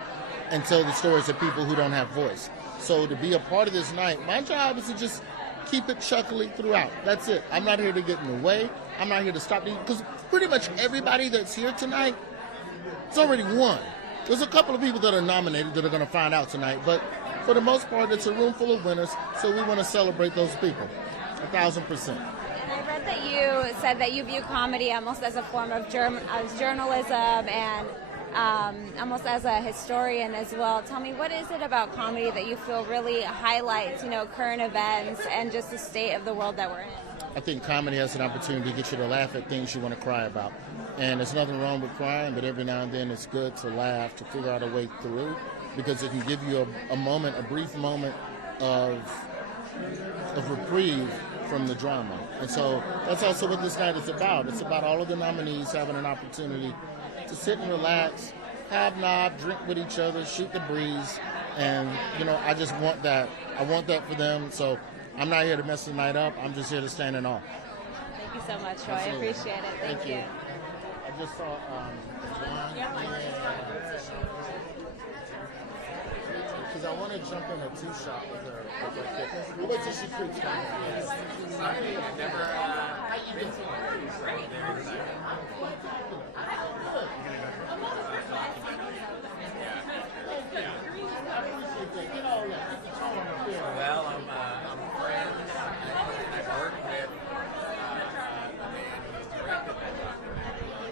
and tell the stories of people who don't have voice. So to be a part of this night, my job is to just keep it chuckling throughout. That's it. I'm not here to get in the way. I'm not here to stop you, because pretty much everybody that's here tonight, it's already won. There's a couple of people that are nominated that are going to find out tonight, but for the most part, it's a room full of winners, so we want to celebrate those people, 1,000%. And I read that you said that you view comedy almost as a form of journalism and almost as a historian as well. Tell me, what is it about comedy that you feel really highlights, current events and just the state of the world that we're in? I think comedy has an opportunity to get you to laugh at things you want to cry about. And there's nothing wrong with crying, but every now and then it's good to laugh, to figure out a way through, because it can give you a moment, a brief moment of reprieve from the drama. And so that's also what this night is about. It's about all of the nominees having an opportunity to sit and relax, have knob, drink with each other, shoot the breeze. And, you know, I just want that. I want that for them. So I'm not here to mess the night up. I'm just here to stand in awe. Thank you so much, Troy. Absolutely. I appreciate it. Thank you. I just saw Jon. Because I want to jump in a two-shot with her. We'll wait till she creeps down. Sorry, I've never been to one. Great. Well, I'm a friend. I've worked with a man who's directed that documentary.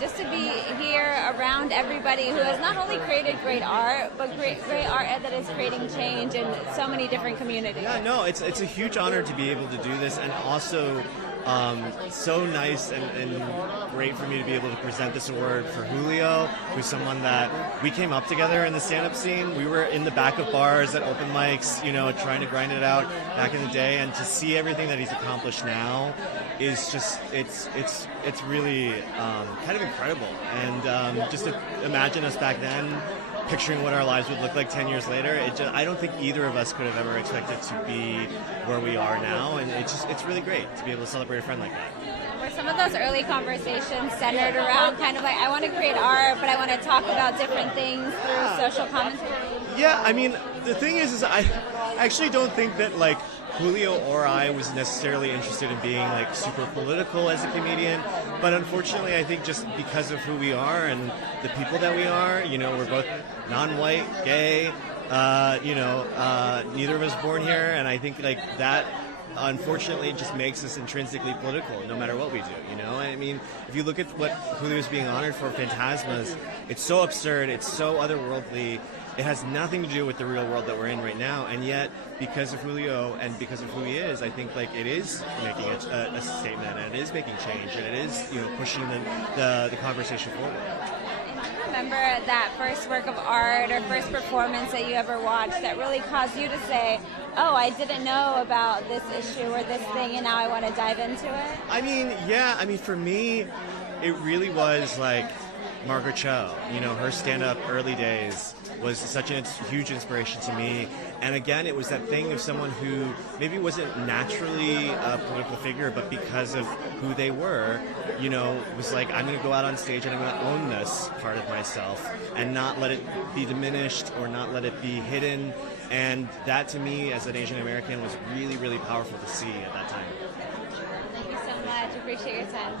Just to be here around everybody who has not only created great art, but great art that is creating change in so many different communities. Yeah, no, it's a huge honor to be able to do this, and also so nice and great for me to be able to present this award for Julio, who's someone that we came up together in the stand-up scene. We were in the back of bars at open mics, you know, trying to grind it out back in the day, and to see everything that he's accomplished now is just it's really kind of incredible. And just to imagine us back then, picturing what our lives would look like 10 years later, I don't think either of us could have ever expected to be where we are now, and it's really great to be able to celebrate a friend like that. Were some of those early conversations centered around kind of like, I want to create art, but I want to talk about different things through social commentary? Yeah, I mean, the thing is I actually don't think that, like, Julio or I was necessarily interested in being, like, super political as a comedian, but unfortunately I think just because of who we are and the people that we are, you know, we're both non-white, gay, neither of us born here, and I think, like, that unfortunately just makes us intrinsically political no matter what we do, you know? I mean, if you look at what Julio's being honored for, Phantasmas, it's so absurd, it's so otherworldly, It has nothing to do with the real world that we're in right now, and yet because of Julio and because of who he is, I think like it is making a statement, and it is making change, and it is pushing the conversation forward. Remember that first work of art or first performance that you ever watched that really caused you to say, oh, I didn't know about this issue or this thing, and now I want to dive into it? I mean, for me, it really was like Margaret Cho. Her stand-up early days was such a huge inspiration to me. And again, it was that thing of someone who maybe wasn't naturally a political figure, but because of who they were, was like, I'm going to go out on stage and I'm going to own this part of myself and not let it be diminished or not let it be hidden. And that, to me, as an Asian American, was really, really powerful to see at that time. Thank you so much. Appreciate your time.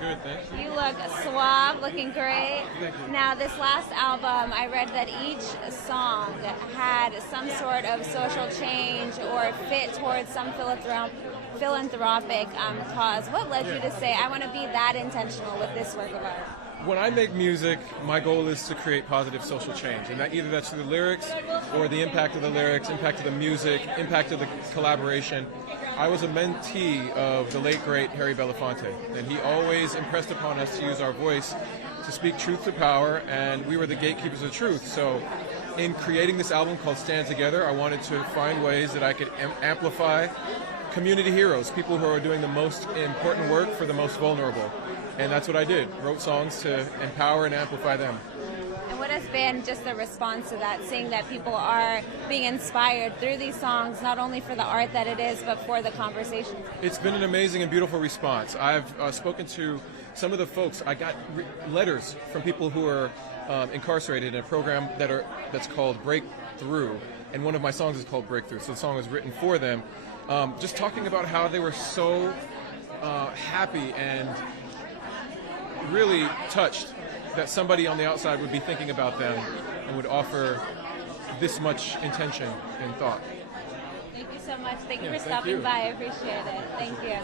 Good, thanks. You look suave, looking great. Thank you. Now, this last album, I read that each song had some sort of social change or fit towards some philanthropic cause. What led you to say, I want to be that intentional with this work of art? When I make music, my goal is to create positive social change, and that either that's through the lyrics or the impact of the lyrics, impact of the music, impact of the collaboration. I was a mentee of the late, great Harry Belafonte, and he always impressed upon us to use our voice to speak truth to power, and we were the gatekeepers of truth. So in creating this album called Stand Together, I wanted to find ways that I could amplify community heroes, people who are doing the most important work for the most vulnerable. And that's what I did, wrote songs to empower and amplify them. And what has been just the response to that, seeing that people are being inspired through these songs, not only for the art that it is, but for the conversation? It's been an amazing and beautiful response. I've spoken to some of the folks. I got letters from people who are incarcerated in a program that's called Breakthrough, and one of my songs is called Breakthrough, so the song was written for them. Just talking about how they were so happy and really touched that somebody on the outside would be thinking about them and would offer this much intention and thought. Thank you so much. Thank you for Thank stopping you. by. I appreciate it. Thank you.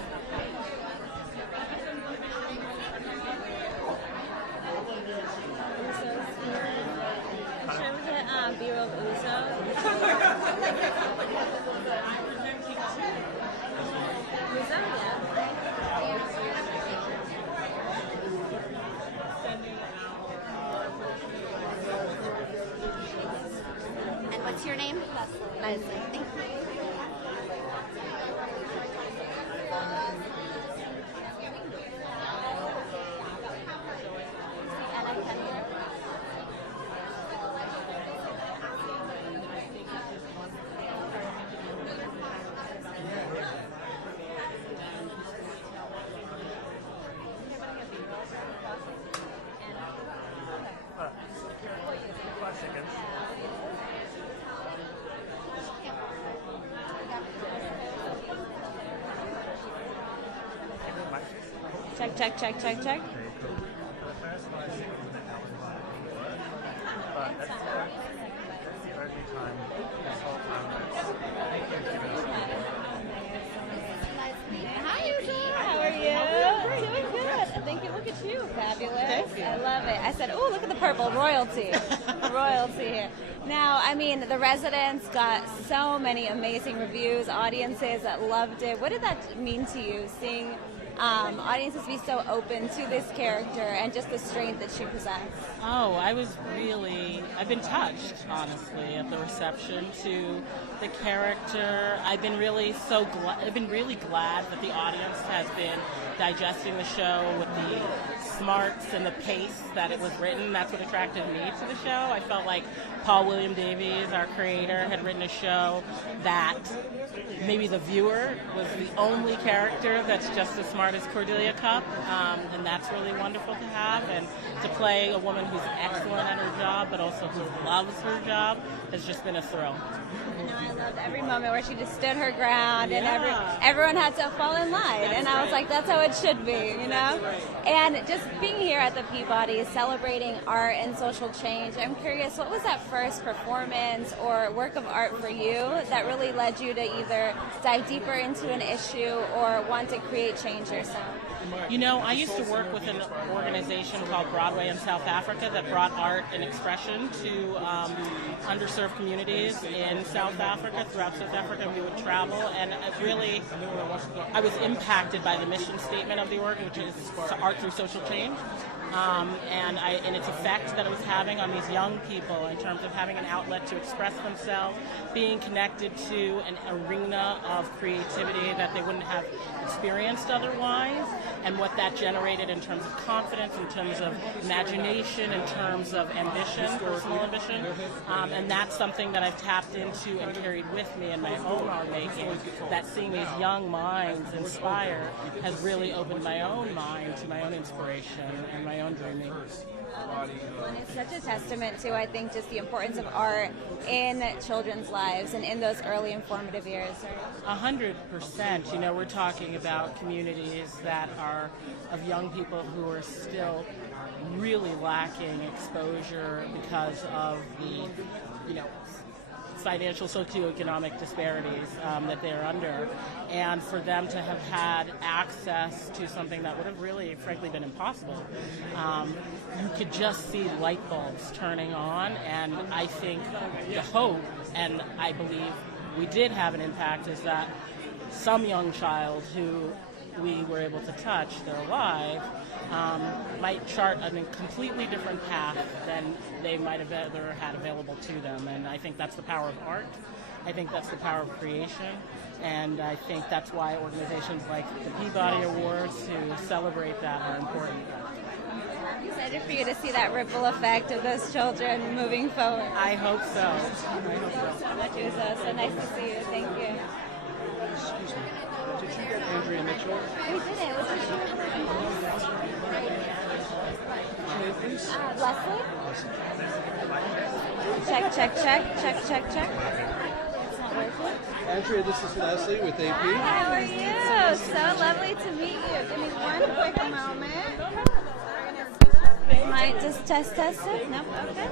B-roll of Uzo. Uzo, And what's your name? Leslie. Thank you. Check, check, check, check. Hi, Uzo. How are you? Doing good. Thank you. Look at you. Fabulous. Thank you. I love it. I said, oh, look at the purple. Royalty. Royalty here. Now, I mean, The Residents got so many amazing reviews, audiences that loved it. What did that mean to you, seeing audiences be so open to this character and just the strength that she possessed? Oh, I've been touched, honestly, at the reception to the character. I've been really glad that the audience has been digesting the show with the smarts and the pace that it was written. That's what attracted me to the show. I felt like Paul William Davies, our creator, had written a show that maybe the viewer was the only character that's just as smart as Cordelia Cup, and that's really wonderful to have. And to play a woman who's excellent at her job, but also who loves her job, has just been a thrill. I loved every moment where she just stood her ground and everyone had to fall in line. And I was like, that's how it should be, you know? And just being here at the Peabody, celebrating art and social change, I'm curious, what was that first performance or work of art for you that really led you to either dive deeper into an issue or want to create change yourself? You know, I used to work with an organization called Broadway in South Africa that brought art and expression to underserved communities in South Africa, throughout South Africa, and we would travel, and I was impacted by the mission statement of the org, which is art through social change. And its effect that it was having on these young people in terms of having an outlet to express themselves, being connected to an arena of creativity that they wouldn't have experienced otherwise, and what that generated in terms of confidence, in terms of imagination, in terms of ambition, personal ambition. And that's something that I've tapped into and carried with me in my own art making, that seeing these young minds inspire has really opened my own mind to my own inspiration and my own dreaming. And it's such a testament to, I think, just the importance of art in children's lives and in those early informative years. 100%. You know, we're talking about communities that are of young people who are still really lacking exposure because of the, you know, financial socioeconomic disparities that they're under, and for them to have had access to something that would have really, frankly, been impossible. You could just see light bulbs turning on, and I think the hope, and I believe we did have an impact, is that some young child who we were able to touch, they're alive, might chart a completely different path than they might have ever had available to them. And I think that's the power of art. I think that's the power of creation. And I think that's why organizations like the Peabody Awards who celebrate that are important. I'm excited for you to see that ripple effect of those children moving forward. I hope so. I hope so. Thank you, so nice to see you. Thank you. Excuse me. Did you get Andrea Mitchell? We didn't. Was she Leslie? Check. It's not working. Andrea, this is Leslie with AP. Hi, how are you? So lovely to meet you. Give me one quick moment. Might just test it. Nope. Okay.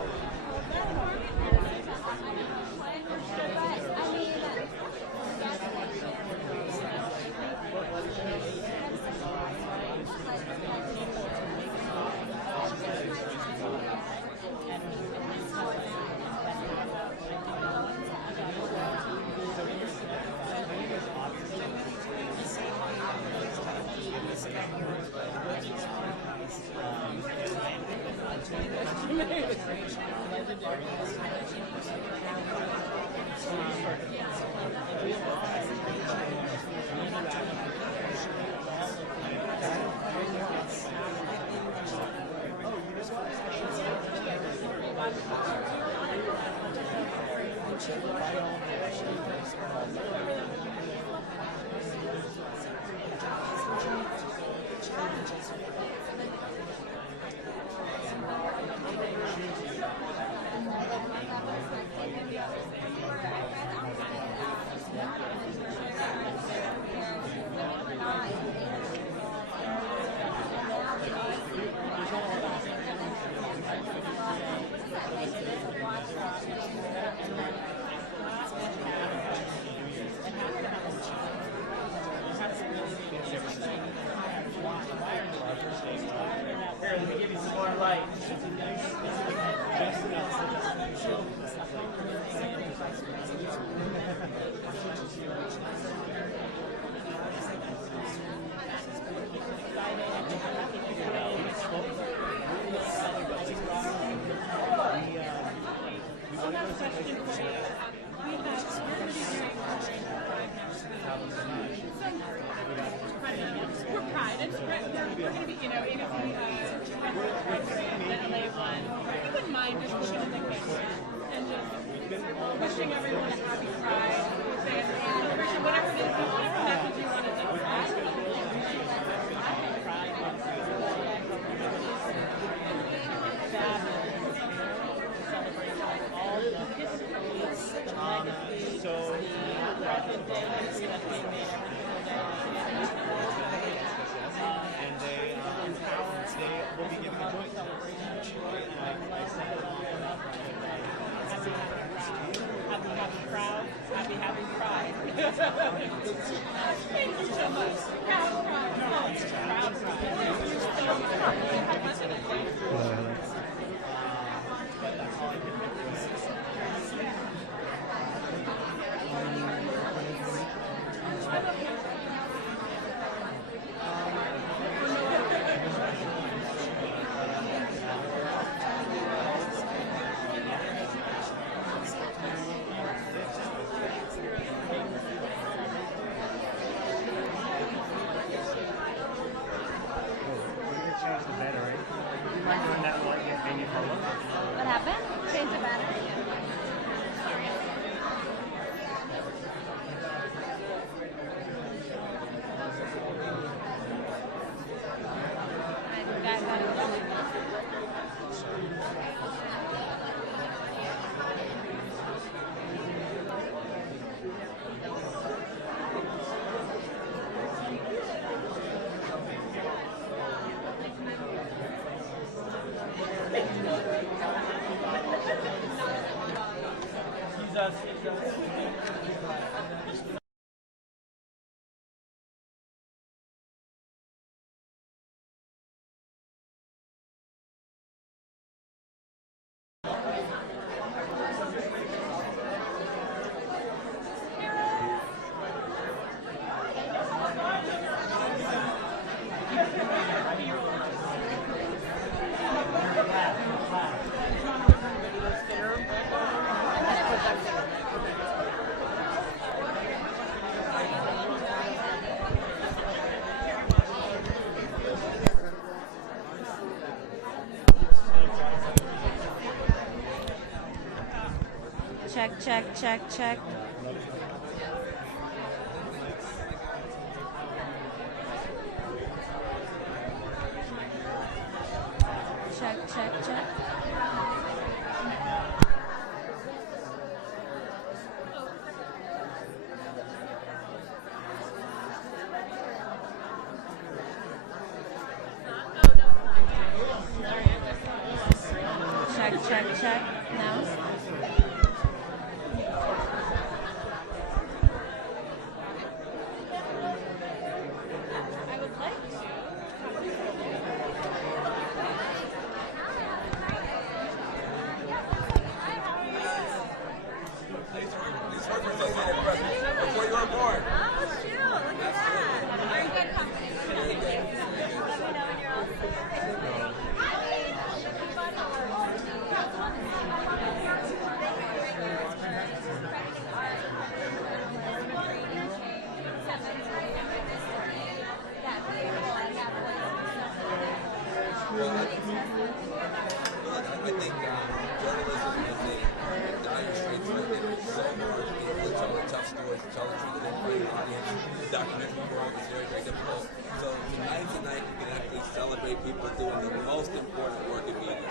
Proud, happy Pride. Thank you so much. Proud Pride. No, it's Proud Pride. What happened? Change the battery? Check, check, check, check. Check, check, check. Check, check, check. Now. I would like to. These workers are getting impressed before you were born. Oh, shoot. Look at that. Are you good company? Let me know when you're all set. Should be fun I think journalism is a dire straits right there. It's so hard to be able to tell the tough stories, to tell the truth, and find an audience. The documentary world is very, very difficult. So tonight we can actually celebrate people doing the most important work in media.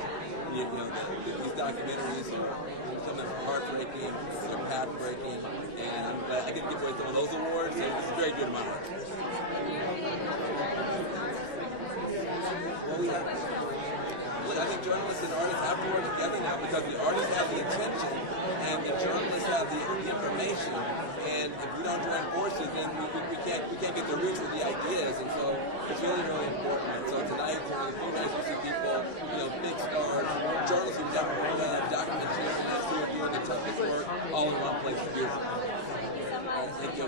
You know, these documentaries are some of them are heartbreaking, they're path-breaking, and I'm glad I get to give away some of those awards. So this is very good in my heart. Well, look, I think journalists and artists have to work together now because the artists have the attention and the journalists have the information. And if we don't join forces, then we can't get the roots of the ideas. And so it's really, really important. And so tonight, you guys will see people, big stars, journalists who've never heard of, documentarians who are doing the toughest work, all in one place. It's beautiful. Thank you.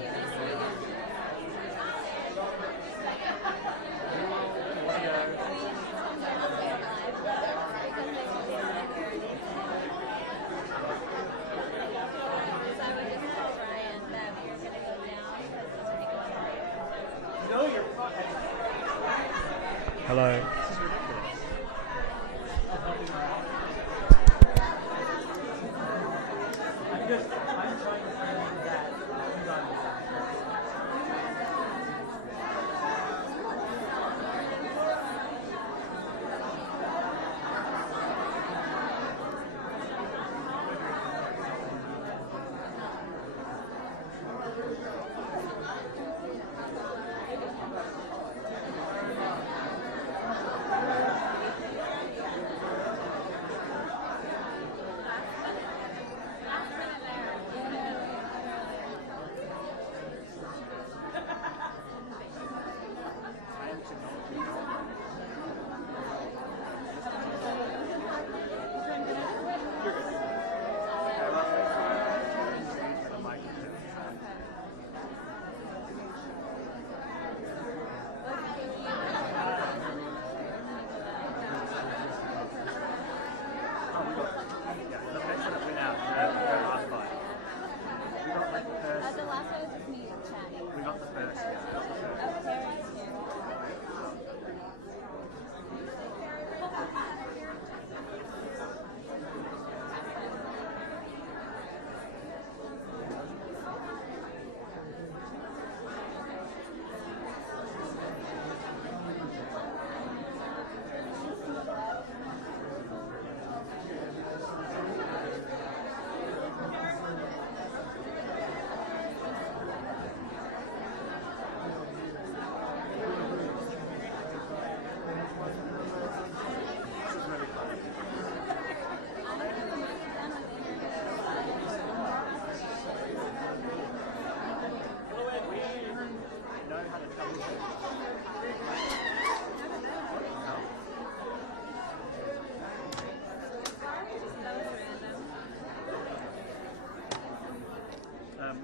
Hello.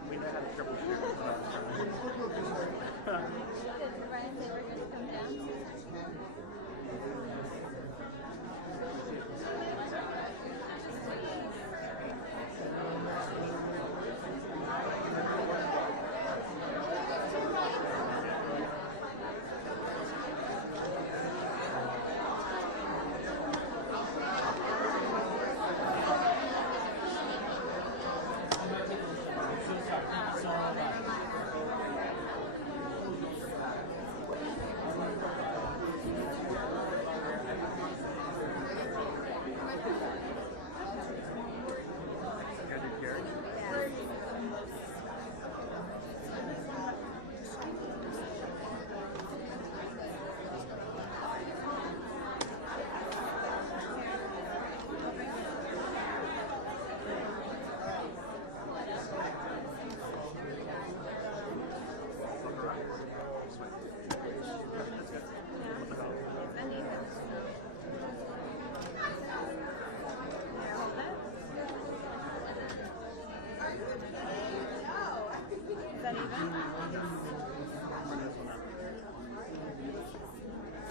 we know how to troubleshoot. Did Ryan say we're going to come down?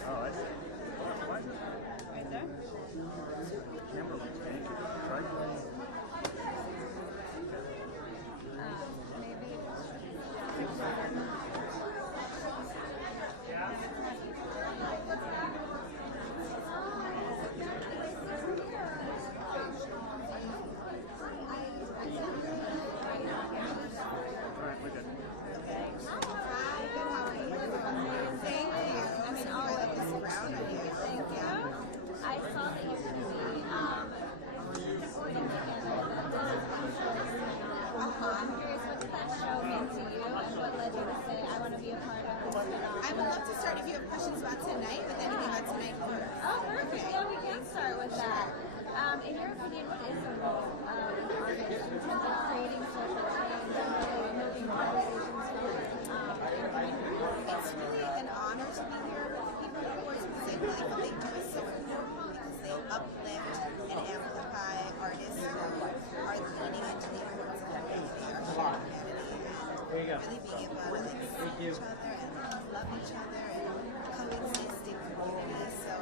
Oh, I see. Right there? Kimberly, try I would love to start if you have questions about tonight, but anything about tonight first. Oh, perfect. Yeah, we can start with that. In your opinion, what is the role of artists in terms of creating social change and really moving conversations forward? It's really an honor to be here with the Peabody Awards because I believe what they do is so important because they uplift and amplify artists who are leaning into the importance of humanity, our shared humanity, and really being able to see each other and love each other and coexist in community. So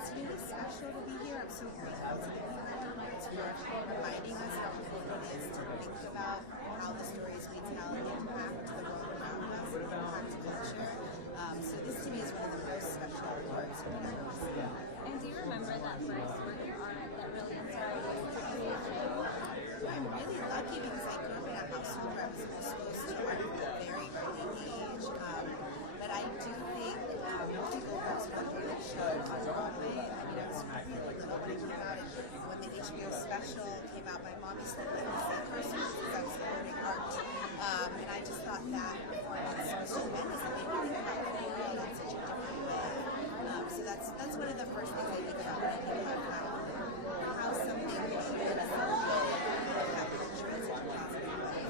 it's really special to be here. I'm so grateful to the Peabody Awards for reminding us how important it is to think about how the stories we tell impact the world around us and impact culture. So this to me is one of the most special awards we have received. And do you remember that first work of art that really inspired you to create change? I'm really lucky because I grew up in a household where I was exposed to art at a very early age. But I do think to go back to the Kendrick show on Broadway, I mean, I was really little when I came out, and when the HBO special came out, my mom used to let me say curse words because I was learning art. And I just thought that performance was tremendous. It made me think about the world in such a different way. So that's one of the first things I think about when I think about how something can be celebrated and have culture in such a positive way.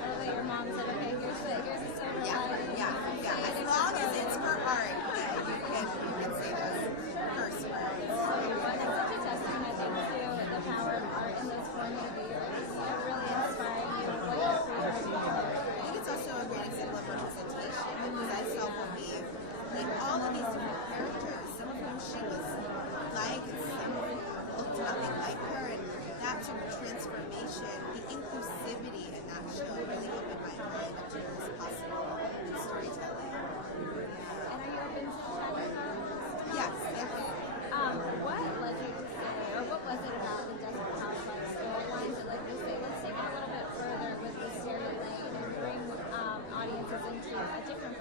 I love that your mom said, okay, here's a silver lining. Yeah. As long as it's for art, you can say those curse words. Well, it's such a testament, I think, to the power of art in those formative years. It really inspired you what your career has become. I think it's also a great example of representation because I saw Bobby in all of these different characters, some of whom she was like and some looked nothing like her, and that sort of transformation, the inclusivity in that show really opened my mind up to what was possible in storytelling. And are you open to chatting about this? Yes. What led you to say, or what was it about the Desperate Housewives storyline that led you to say, let's take it a little bit further with this Sarah Lane and bring audiences into a different